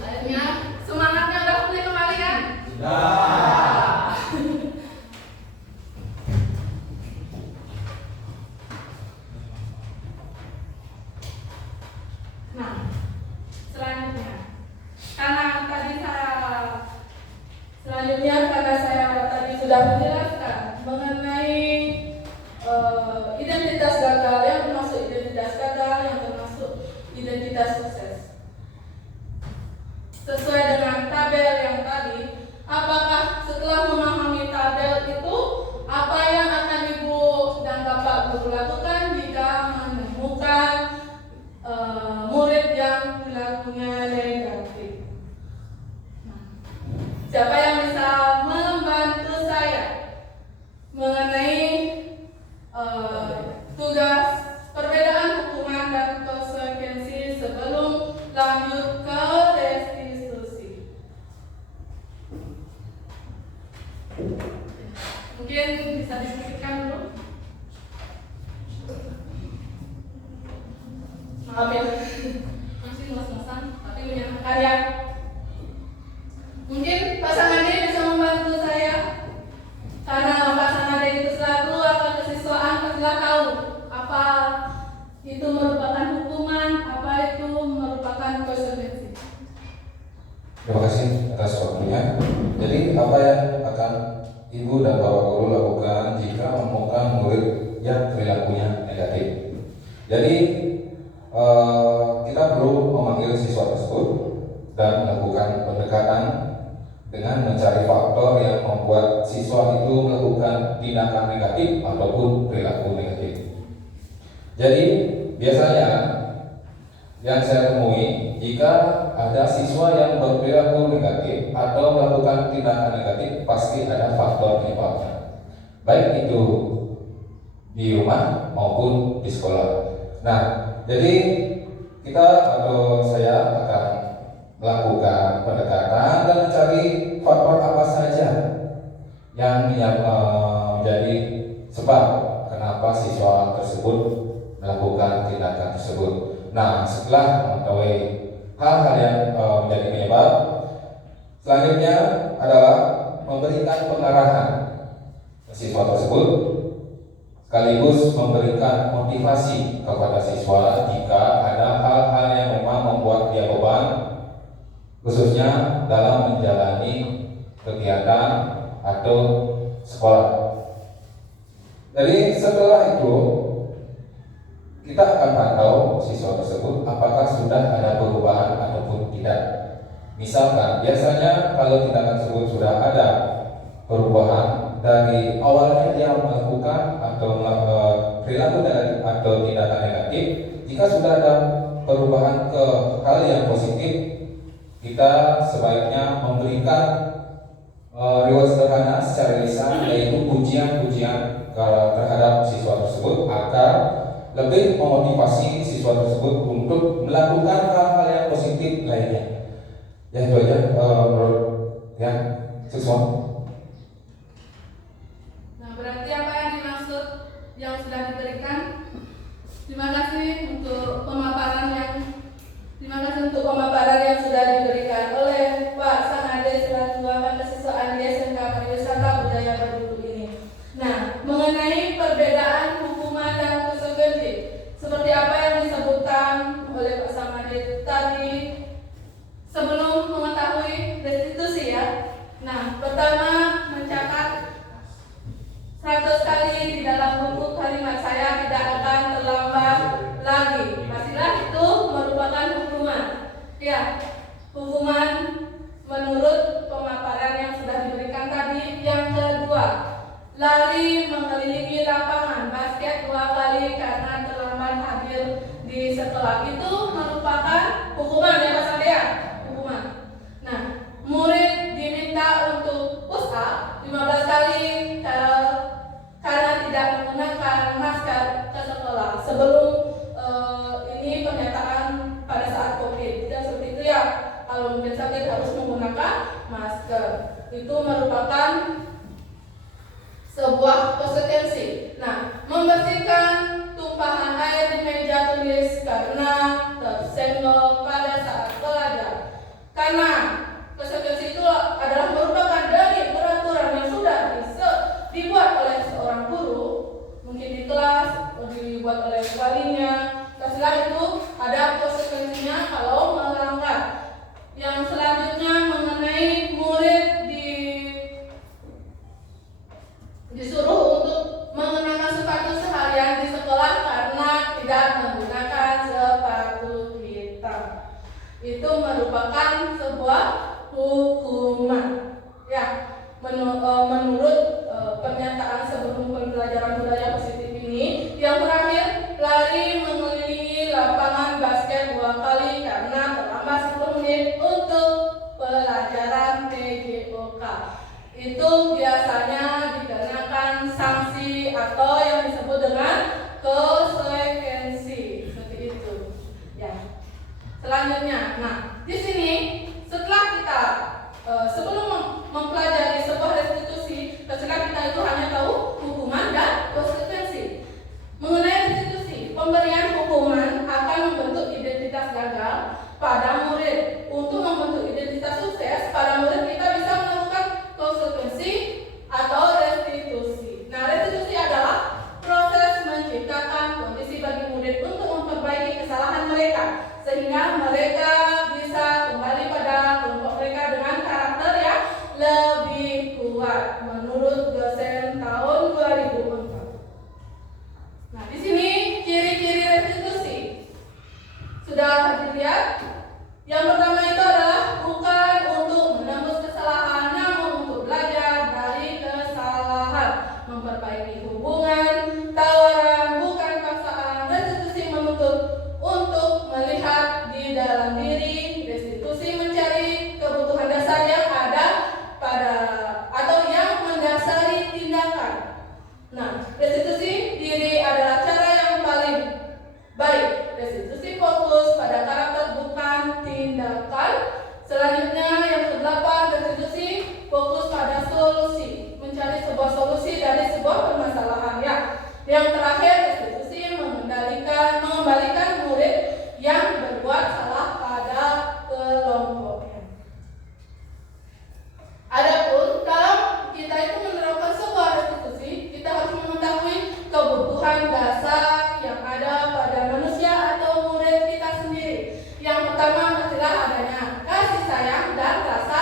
Airnya, semangatnya udah pulih kembali kan? Nah, selanjutnya, karena saya tadi sudah menjelaskan mengenai identitas gagal, yang termasuk identitas gagal, yang termasuk identitas sukses. Sesuai dengan tabel yang tadi, apakah setelah memahami tabel itu, apa yang akan Ibu dan Bapak Guru lakukan jika menemukan murid yang perilakunya negatif? Siapa yang bisa membantu saya mengenai tugas perbedaan hukuman dan konsekuensi sebelum lanjut ke restitusi? Mungkin bisa diskusikan dulu. Maaf ya, masih ngos-ngosan, tapi menyenangkan ya. Mungkin pasangan dia bisa membantu saya, karena pasangan dia itu selalu akan kesiswaan pastilah tahu apa itu merupakan hukuman, apa itu merupakan konsekuensi. Terima kasih atas waktunya. Jadi apa yang akan Ibu dan Bapak Guru lakukan jika menemukan murid yang perilakunya negatif? Jadi kita perlu memanggil siswa tersebut dan melakukan pendekatan dengan mencari faktor yang membuat siswa itu melakukan tindakan negatif ataupun perilaku negatif. Jadi biasanya yang saya temui, jika ada siswa yang berperilaku negatif atau melakukan tindakan negatif, pasti ada faktor penyebabnya, baik itu di rumah maupun di sekolah. Nah, jadi kita atau saya akan melakukan pendekatan dan mencari faktor apa saja yang menjadi sebab kenapa siswa tersebut melakukan tindakan tersebut. Nah, setelah mengetahui hal-hal yang menjadi penyebab, selanjutnya adalah memberikan pengarahan ke siswa tersebut, sekaligus memberikan motivasi kepada siswa jika ada hal-hal yang memang membuat dia beban, khususnya dalam menjalani kegiatan atau sekolah. Jadi setelah itu kita akan pantau siswa tersebut apakah sudah ada perubahan ataupun tidak. Misalkan biasanya kalau tindakan tersebut sudah ada perubahan dari awalnya dia melakukan atau perilaku negatif atau tindakan negatif, jika sudah ada perubahan ke hal yang positif, kita sebaiknya memberikan reward sederhana secara lisan, yaitu pujian-pujian terhadap siswa tersebut agar lebih memotivasi siswa tersebut untuk melakukan hal-hal yang positif lainnya. Ya itu aja menurut yang siswa. Nah, berarti apa yang dimaksud yang sudah diberikan? Terima kasih untuk pemaparan yang sudah diberikan oleh Pak Sanade selaku Wakil Kesiswaan di SMK Pariwisata Budaya Bengkulu ini. Nah, mengenai perbedaan hukuman dan konsekuensi, seperti apa yang disebutkan oleh Pak Sanade tadi, sebelum mengetahui restitusi ya. Nah, pertama mencatat 100 kali di dalam buku kalimat saya tidak akan terlambat lagi. Pastilah itu merupakan hukuman. Ya, hukuman menurut pemaparan yang sudah diberikan tadi. Yang kedua, lari mengelilingi lapangan basket 2 kali karena terlambat hadir di sekolah. Itu merupakan hukuman ya Pak Sandia? Hukuman. Nah, murid diminta untuk push up 15 kali karena tidak menggunakan masker ke sekolah. Sebelum ini pernyataan pada saat COVID, tidak seperti itu ya. Kalau mungkin sakit harus menggunakan masker. Itu merupakan sebuah konsekuensi. Nah, membersihkan tumpahan air di meja tulis tertulis karena tersenggol pada saat belajar. Karena konsekuensi itu adalah merupakan dari peraturan yang sudah dibuat oleh seorang guru, mungkin di kelas, dibuat oleh walinya. Setelah itu ada konsekuensinya kalau melanggar. Yang selanjutnya mengenai murid disuruh untuk mengenakan sepatu seharian di sekolah karena tidak menggunakan sepatu hitam. Itu merupakan sebuah hukuman. Ya, menurut pernyataan sebelum pembelajaran budaya positif ini, yang terakhir, lari mengelilingi lapangan basket 2 kali karena terlambat 10 menit untuk pelajaran PJOK. Itu biasanya dikenakan sanksi atau yang disebut dengan konsekuensi, seperti itu. Ya. Selanjutnya, nah di sini setelah kita sebelum mempelajari sebuah restitusi, terkadang kita itu hanya tahu hukuman dan konsekuensi. Mengenai restitusi, pemberian hukuman akan membentuk identitas gagal pada murid. Untuk membentuk identitas sukses pada murid, kita bisa melakukan konsekuensi atau restitusi. Nah, restitusi adalah proses menciptakan kondisi bagi murid untuk memperbaiki kesalahan mereka, sehingga mereka bisa kembali pada kelompok mereka dengan karakter yang lebih kuat menurut dosen tahun 2004. Nah, di sini ciri-ciri restitusi sudah dilihat. Yang pertama itu adalah bukan untuk menembus kesalahan, namun untuk belajar dari kesalahan, memperbaiki hubungan, tawaran, bukan paksaan. Restitusi menuntut untuk melihat di dalam diri. Restitusi mencari kebutuhan dasar yang ada pada atau yang mendasari tindakan. Nah, restitusi diri adalah cara yang paling baik. Restitusi fokus pada karakter bukan tindakan. Selanjutnya yang ke-8, restitusi fokus pada solusi, mencari sebuah solusi dari sebuah permasalahan. Ya. Yang terakhir, restitusi mengembalikan murid yang berbuat salah pada kelompoknya. Adapun dalam kita itu menerapkan sebuah restitusi, kita harus mengetahui kebutuhan dasar yang ada pada manusia atau murid kita sendiri. Yang pertama adalah adanya kasih sayang dan rasa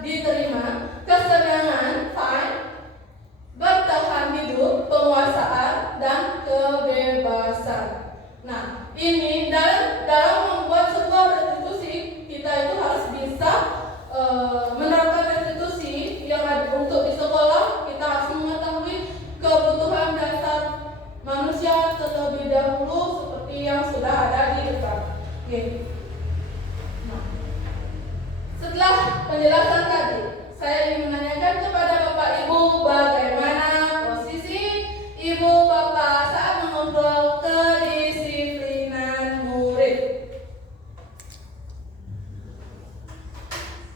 diterima, kesenangan, fun, bertahan hidup, penguasaan, dan kebebasan. Nah, ini dalam membuat sebuah restitusi, kita itu harus bisa menerapkan restitusi yang ada untuk di sekolah. Kita harus mengetahui kebutuhan dasar manusia terlebih dahulu seperti yang sudah ada di depan. Oke. Nah, setelah penjelasan tadi, saya ingin menanyakan kepada Bapak Ibu bagaimana posisi Ibu Bapak saat mengontrol kedisiplinan murid.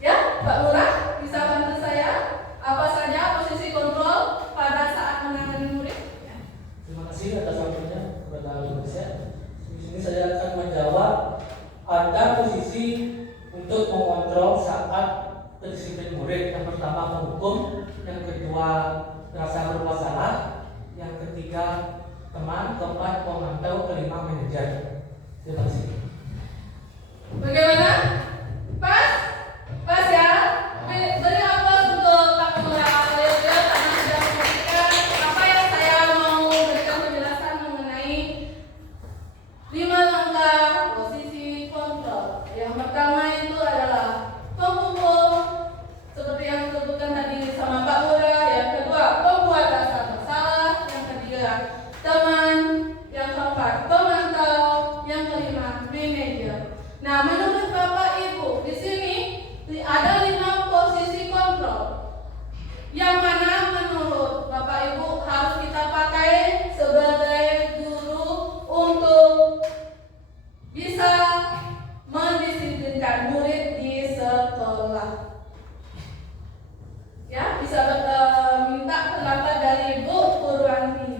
Ya, Pak Lurah, bisa bantu saya? Apa saja posisi kontrol pada saat menangani murid? Ya. Terima kasih atas waktunya kepada Indonesia. Di sini saya akan menjawab ada posisi untuk mengontrol saat kedisiplinan murid. Yang pertama menghukum, yang kedua rasa berbuat salah, yang ketiga teman, keempat pemantau, kelima manajer. Terima kasih. Bagaimana? Pas? Pas ya? Beri aplaus untuk Pak Lurah karena sudah memberikan apa yang saya mau berikan penjelasan mengenai 5 langkah posisi kontrol. Yang pertama itu adalah penghukum, seperti yang disebutkan tadi sama Pak Lurah. Yang kedua, pembuat rasa bersalah. Yang ketiga, teman. Yang keempat, pemantau. Yang kelima, manajer. Nah, menurut Bapak Ibu, di sini ada 5 posisi kontrol. Yang mana menurut Bapak Ibu harus kita pakai sebagai guru untuk bisa mendisiplinkan murid di sekolah. Ya, bisa minta pendapat dari Bu Purwanti.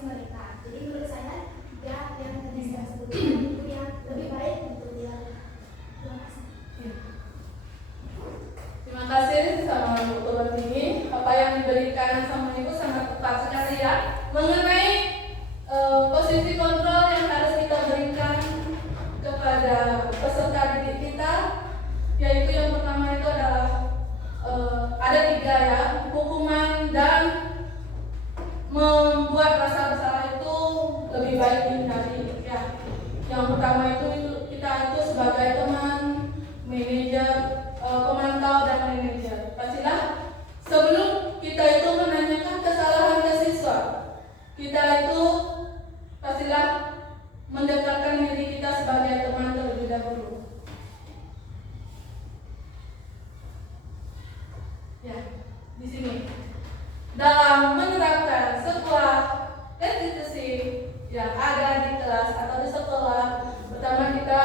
motivasi mereka. Jadi menurut saya ya yang tadi saya sebutkan itu yang lebih baik untuk dilakukan. Terima kasih. Terima kasih sama Bu Pertiwi. Apa yang diberikan sama Ibu sangat tepat sekali ya mengenai posisi kontrol yang harus kita berikan kepada peserta didik kita, yaitu yang pertama itu adalah ada 3 ya, hukuman dan membuat rasa bersalah itu lebih baik dihindari ya. Yang pertama itu kita itu sebagai teman, manajer, pemantau dan manajer, pastilah sebelum kita itu menanyakan kesalahan ke siswa, kita itu pastilah mendekatkan diri kita sebagai teman terlebih dahulu. Ya, di sini dalam menerapkan sebuah institusi yang ada di kelas atau di sekolah, pertama kita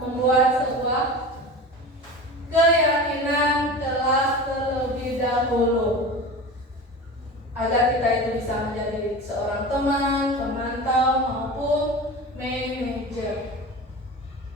membuat sebuah keyakinan kelas terlebih dahulu agar kita itu bisa menjadi seorang teman, pemantau maupun manajer.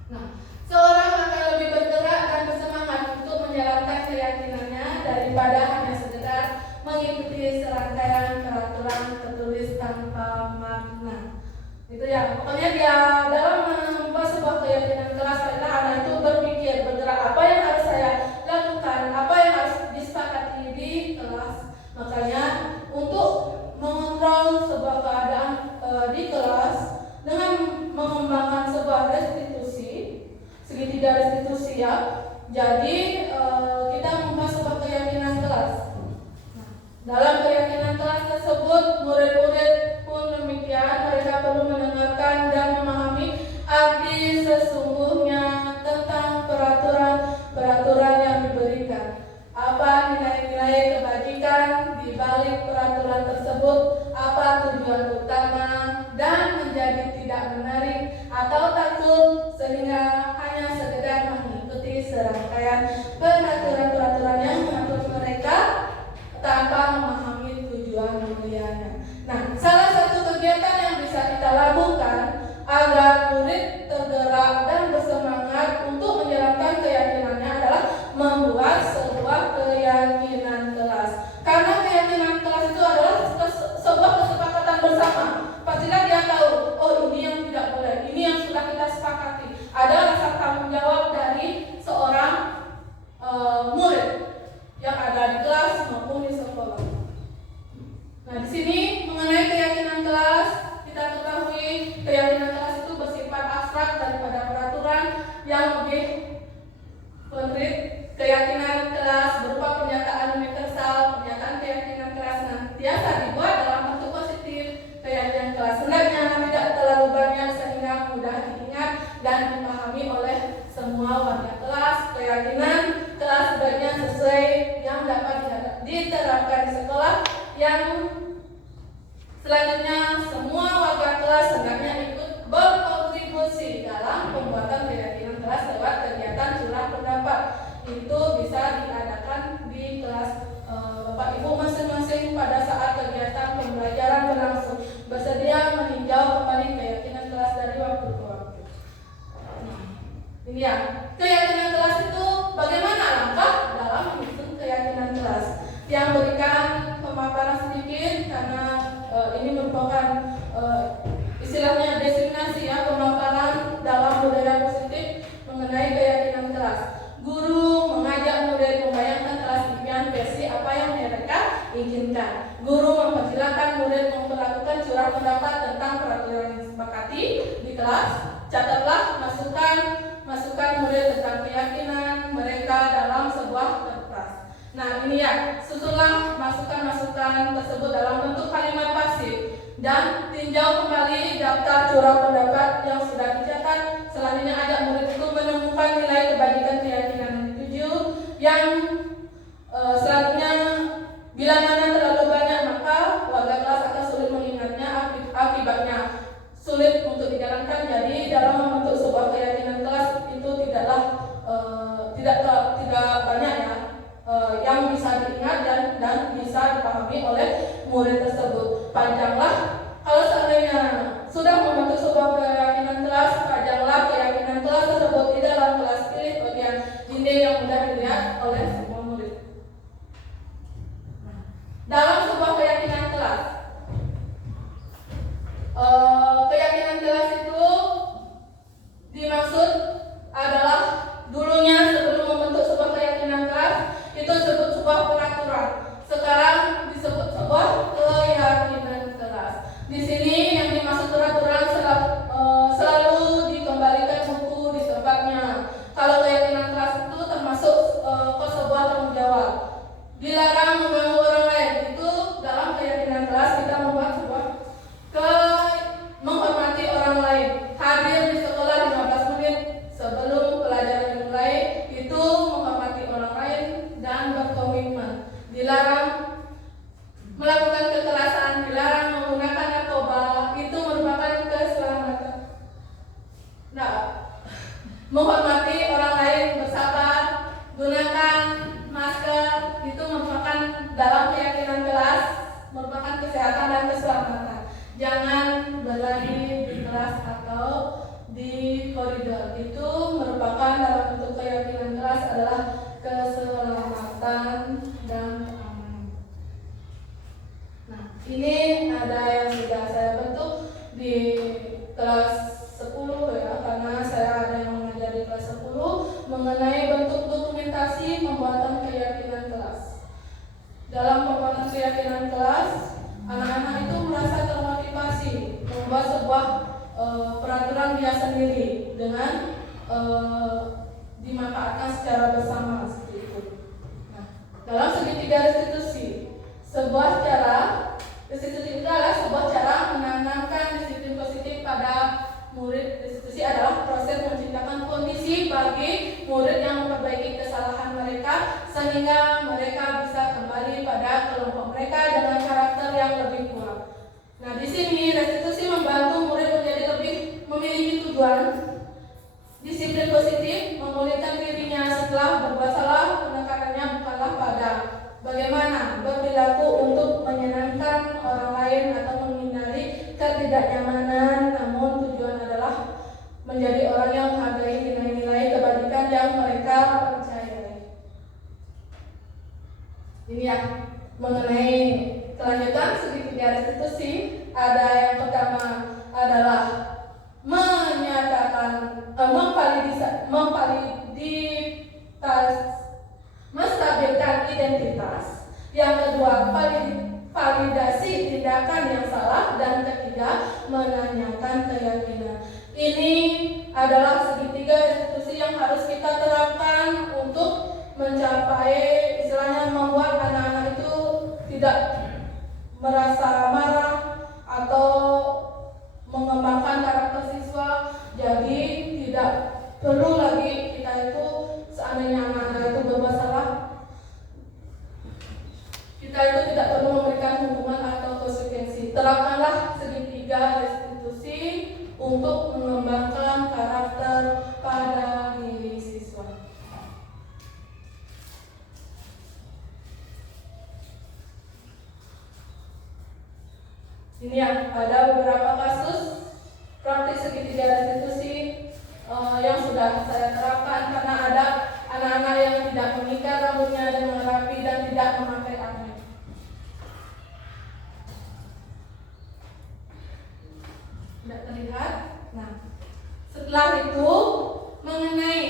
Nah, seorang akan lebih bergerak dan bersemangat untuk menjalankan keyakinannya daripada hanya sekedar mengikuti serangkaian peraturan tertulis tanpa makna. Itu ya, pokoknya dia dalam membuat sebuah keyakinan kelas, karena anak itu berpikir, bergerak, apa yang harus saya lakukan, apa yang harus disepakati di kelas. Makanya untuk mengontrol sebuah keadaan di kelas dengan mengembangkan sebuah restitusi, segitiga restitusi ya. Jadi kita membuat sebuah keyakinan kelas. Nah, dalam keyakinan kelas tersebut, murid-murid pun demikian, mereka perlu mendengarkan dan memahami arti sesungguhnya tentang peraturan yang diberikan. Apa nilai-nilai kebajikan di balik peraturan tersebut, apa tujuan utama, dan menjadi tidak menarik atau takut sehingga hanya sekedar mengikuti serangkaian peraturan-peraturan yang mengatur mereka tanpa memahami tujuan mulianya. Nah, salah satu kegiatan yang bisa kita lakukan agar murid tergerak dan bersemangat untuk menjalankan keyakinannya adalah membuat sebuah keyakinan kelas. Karena keyakinan kelas itu adalah sebuah kesepakatan bersama. Pastilah dia tahu, oh ini yang tidak boleh, ini yang sudah kita sepakati. Ada rasa tanggung jawab dari seorang murid yang ada di kelas maupun di sekolah. Nah, di sini mengenai keyakinan kelas, kita ketahui keyakinan kelas itu bersifat abstrak daripada peraturan yang lebih konkret. Keyakinan kelas berupa pernyataan universal, pernyataan keyakinan kelas senantiasa dibuat dalam bentuk positif. Keyakinan kelas hendaknya tidak terlalu banyak sehingga mudah diingat dan dipahami oleh semua warga kelas. Keyakinan kelas sebaiknya sesuai yang dapat diterapkan di sekolah. Yang selanjutnya, semua warga kelas hendaknya ikut berkontribusi dalam pembuatan keyakinan kelas lewat kegiatan curah pendapat. Itu bisa diadakan di kelas Bapak Ibu masing-masing pada saat kegiatan pembelajaran berlangsung. Bersedia meninjau kembali keyakinan kelas dari waktu ke waktu. Ini ya, keyakinan kelas itu bagaimana langkah dalam menyusun keyakinan kelas. Yang berikan pemaparan sedikit karena ini merupakan istilahnya designasi ya, pemaparan dalam budaya positif mengenai keyakinan kelas. Guru mengajak murid membayangkan kelas impian versi apa yang mereka inginkan. Guru mempersilahkan murid memperlakukan curah pendapat tentang peraturan yang disepakati di kelas. Catatlah masukan murid tentang keyakinan mereka dalam sebuah kertas. Nah ini ya, susunlah masukan-masukan tersebut dalam bentuk kalimat pasif dan tinjau kembali daftar curah pendapat yang sudah dicatat. Selanjutnya ajak murid itu menemukan nilai kebajikan keyakinan yang dituju. Yang selanjutnya, bila mana terlalu banyak maka warga kelas akan sulit mengingatnya, akibatnya sulit untuk dijalankan. Jadi dalam membentuk sebuah keyakinan kelas itu tidak banyak ya yang bisa diingat dan bisa dipahami oleh murid tersebut. Panjanglah kalau di sini yang dimaksud peraturan selalu dikembalikan buku di tempatnya. Kalau keyakinan kelas itu termasuk ke sebuah tanggung jawab. Dilarang mengganggu orang lain. Itu dalam keyakinan kelas kita membuat sebuah menghormati orang lain. Hadir di sekolah 15 menit sebelum pelajaran dimulai, itu menghormati orang lain dan berkomitmen. Dilarang melakukan kekerasan, dilarang menggunakan narkoba, itu merupakan keselamatan. Nah, menghormati orang lain, bersabar, gunakan masker, itu merupakan dalam keyakinan kelas, merupakan kesehatan dan keselamatan. Jangan berlari di kelas atau di koridor, itu merupakan dalam bentuk keyakinan kelas adalah keselamatan dan keamanan. Nah, ini ada yang sudah saya bentuk di kelas 10 ya, karena saya ada yang mengajar di kelas 10 mengenai bentuk dokumentasi pembuatan keyakinan kelas. Dalam pembuatan keyakinan kelas, anak-anak itu merasa termotivasi membuat sebuah peraturan dia sendiri dengan dimanfaatkan secara bersama seperti itu. Nah, dalam segitiga restitusi, restitusi itu adalah sebuah cara menanamkan disiplin positif pada murid. Restitusi adalah proses menciptakan kondisi bagi murid yang memperbaiki kesalahan mereka sehingga mereka bisa kembali pada kelompok mereka dengan karakter yang lebih kuat. Nah, di sini restitusi membantu murid menjadi lebih memiliki tujuan. Disiplin positif memulihkan dirinya setelah berbuat salah, penekanannya bukanlah pada bagaimana berperilaku untuk menyenangkan orang lain atau menghindari ketidaknyamanan, namun tujuan adalah menjadi orang yang menghargai nilai-nilai kebaikan yang mereka percayai. Ini ya, mengenai kelanjutan segitiga restitusi, ada yang pertama adalah menyatakan menstabilkan identitas. Yang kedua, validasi tindakan yang salah, dan ketiga, menanyakan keyakinan. Ini adalah segitiga restitusi yang harus kita terapkan untuk mencapai, istilahnya membuat anak-anak itu tidak merasa marah atau mengembangkan karakter siswa. Jadi tidak perlu lagi kita itu, seandainya anak-anak itu berbuat salah, kita itu tidak perlu memberikan hukuman atau konsekuensi. Terapkanlah segitiga restitusi untuk mengembangkan karakter pada diri siswa. Ini ya, ada beberapa kasus praktik segitiga restitusi yang sudah saya terapkan, karena ada anak-anak yang tidak mengikat rambutnya dengan rapi dan tidak memakai akne. Tidak terlihat. Nah, setelah itu mengenai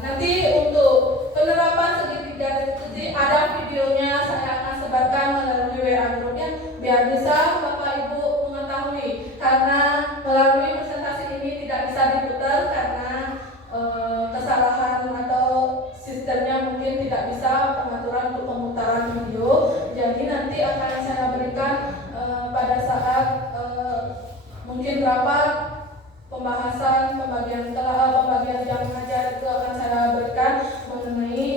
nanti untuk penerapan segitiga restitusi ada videonya, saya akan sebarkan melalui WA grupnya biar bisa Bapak Ibu mengetahui, karena melalui presentasi ini tidak bisa diputar karena kesalahan atau sistemnya mungkin tidak bisa pengaturan untuk pemutaran video. Jadi nanti akan saya berikan pada saat mungkin rapat pembahasan pembagian jam mengajar, itu akan saya berikan mengenai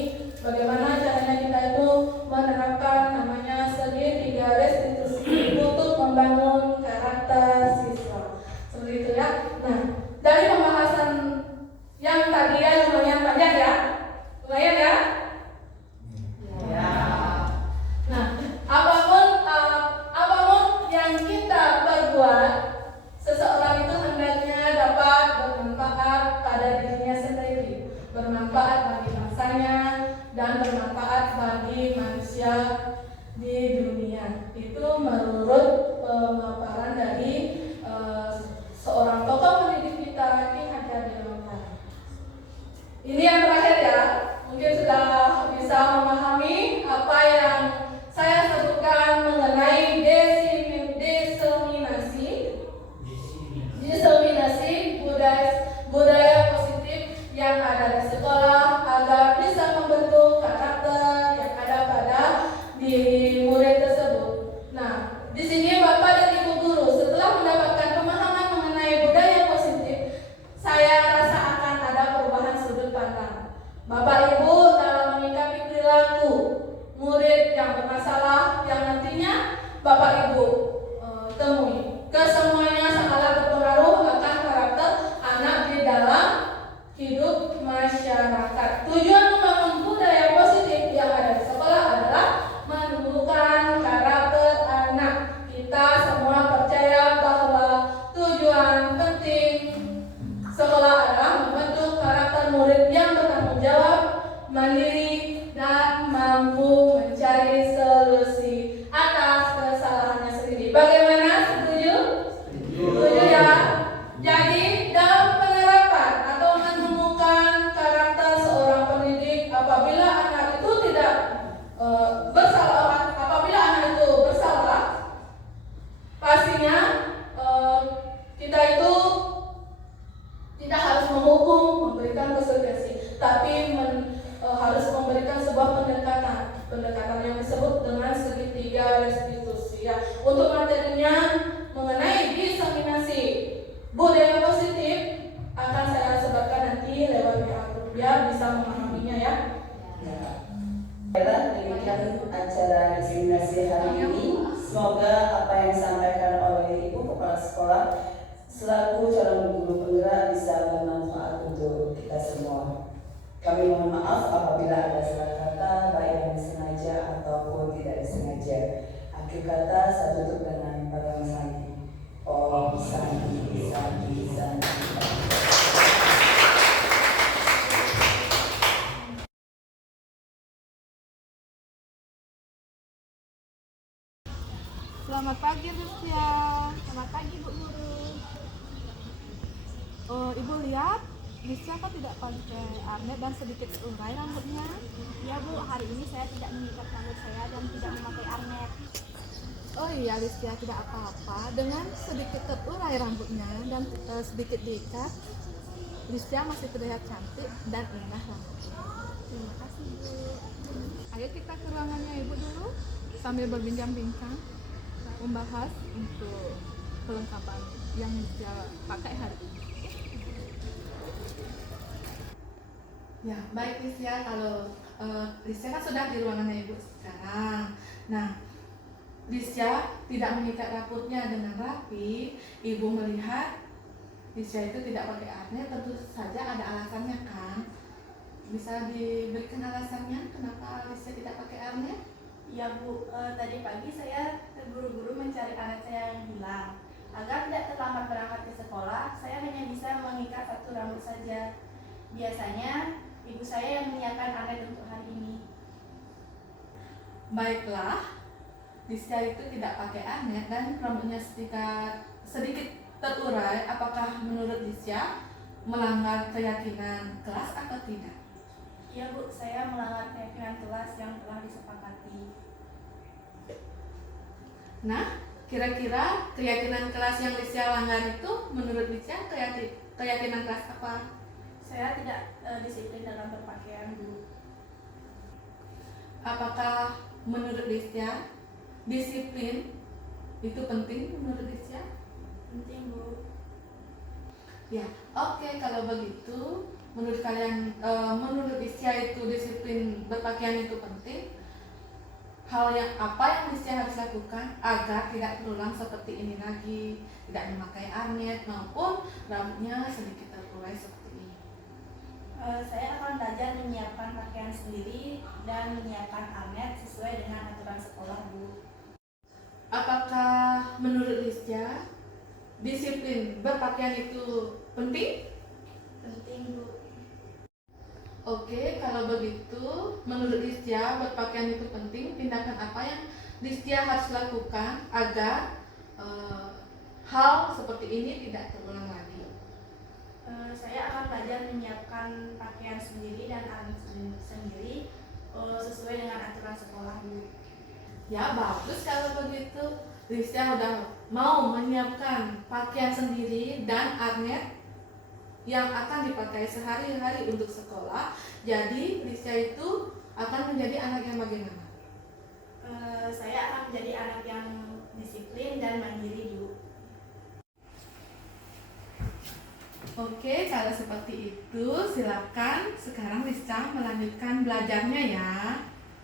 bagaimana caranya kita itu menerapkan namanya segitiga restitusi untuk membangun karakter siswa. Seperti itu ya. Nah, dari pembahasan yang tadi ya lumayan panjang ya. Lumayan ya? Ya. diskusi hari ini. Semoga apa yang disampaikan oleh Ibu Kepala Sekolah selaku calon guru penggerak bisa bermanfaat untuk kita semua. Kami mohon maaf apabila ada salah kata baik yang disengaja ataupun tidak disengaja. Akhir kata saya tutup dengan Padang Sandi. Om Sandi Sandi Sandi. Selamat pagi Lucia. Selamat pagi Bu Guru. Ibu lihat, Lucia kan tidak pakai arnet dan sedikit urai rambutnya. Ya Bu, hari ini saya tidak mengikat rambut saya dan tidak memakai arnet. Oh iya Lucia, tidak apa-apa. Dengan sedikit terurai rambutnya dan sedikit diikat, Lucia masih terlihat cantik dan indah rambutnya. Terima kasih Bu. Ayo kita ke ruangannya Ibu dulu sambil berbincang-bincang membahas untuk kelengkapan yang dia pakai hari ini. Ya, baik Lisya, kalau Lisya kan sudah di ruangannya Ibu sekarang. Nah, Lisya tidak mengikat rambutnya dengan rapi. Ibu melihat Lisya itu tidak pakai arnet, tentu saja ada alasannya kan? Bisa diberikan alasannya kenapa Lisya tidak pakai arnet? Ya Bu, tadi pagi saya terburu-buru mencari anak saya yang hilang. Agar tidak terlambat berangkat ke sekolah, saya hanya bisa mengikat satu rambut saja. Biasanya, ibu saya yang menyiapkan anet untuk hari ini. Baiklah, Lisya itu tidak pakai arnet dan rambutnya sedikit terurai. Apakah menurut Lisya melanggar keyakinan kelas atau tidak? Ya Bu, saya melanggar keyakinan kelas yang telah disepakati. Nah, kira-kira keyakinan kelas yang Lisya langgar itu menurut Lisya keyakinan kelas apa? Saya tidak disiplin dalam berpakaian Bu. Apakah menurut Lisya disiplin itu penting menurut Lisya? Penting Bu. Ya, oke, kalau begitu menurut kalian, menurut Lisya itu disiplin berpakaian itu penting. Hal yang apa yang Lisya harus lakukan agar tidak terulang seperti ini lagi, tidak memakai arnet maupun rambutnya sedikit terurai seperti ini. Saya akan belajar menyiapkan pakaian sendiri dan menyiapkan arnet sesuai dengan aturan sekolah Bu. Apakah menurut Lisya disiplin berpakaian itu penting? Penting Bu. Oke, kalau begitu menurut Lisya berpakaian itu penting. Tindakan apa yang Lisya harus lakukan agar hal seperti ini tidak terulang lagi? Saya akan belajar menyiapkan pakaian sendiri dan arnet sendiri sesuai dengan aturan sekolah Bu. Ya, bagus kalau begitu. Lisya udah mau menyiapkan pakaian sendiri dan arnet yang akan dipakai sehari-hari untuk sekolah. Jadi Lisya itu akan menjadi anak yang bagaimana? Saya akan menjadi anak yang disiplin dan mandiri Bu. Oke, kalau seperti itu silakan sekarang Lisya melanjutkan belajarnya ya.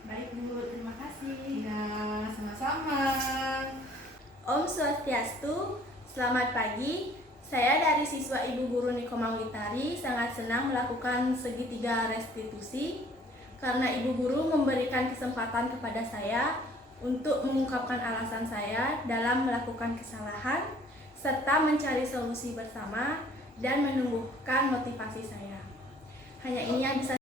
Baik Bu, terima kasih. Ya, sama-sama. Om Swastiastu, selamat pagi. Saya dari siswa Ibu Guru Niko Mangwitari sangat senang melakukan segitiga restitusi karena Ibu Guru memberikan kesempatan kepada saya untuk mengungkapkan alasan saya dalam melakukan kesalahan serta mencari solusi bersama dan menumbuhkan motivasi saya. Hanya ini yang bisa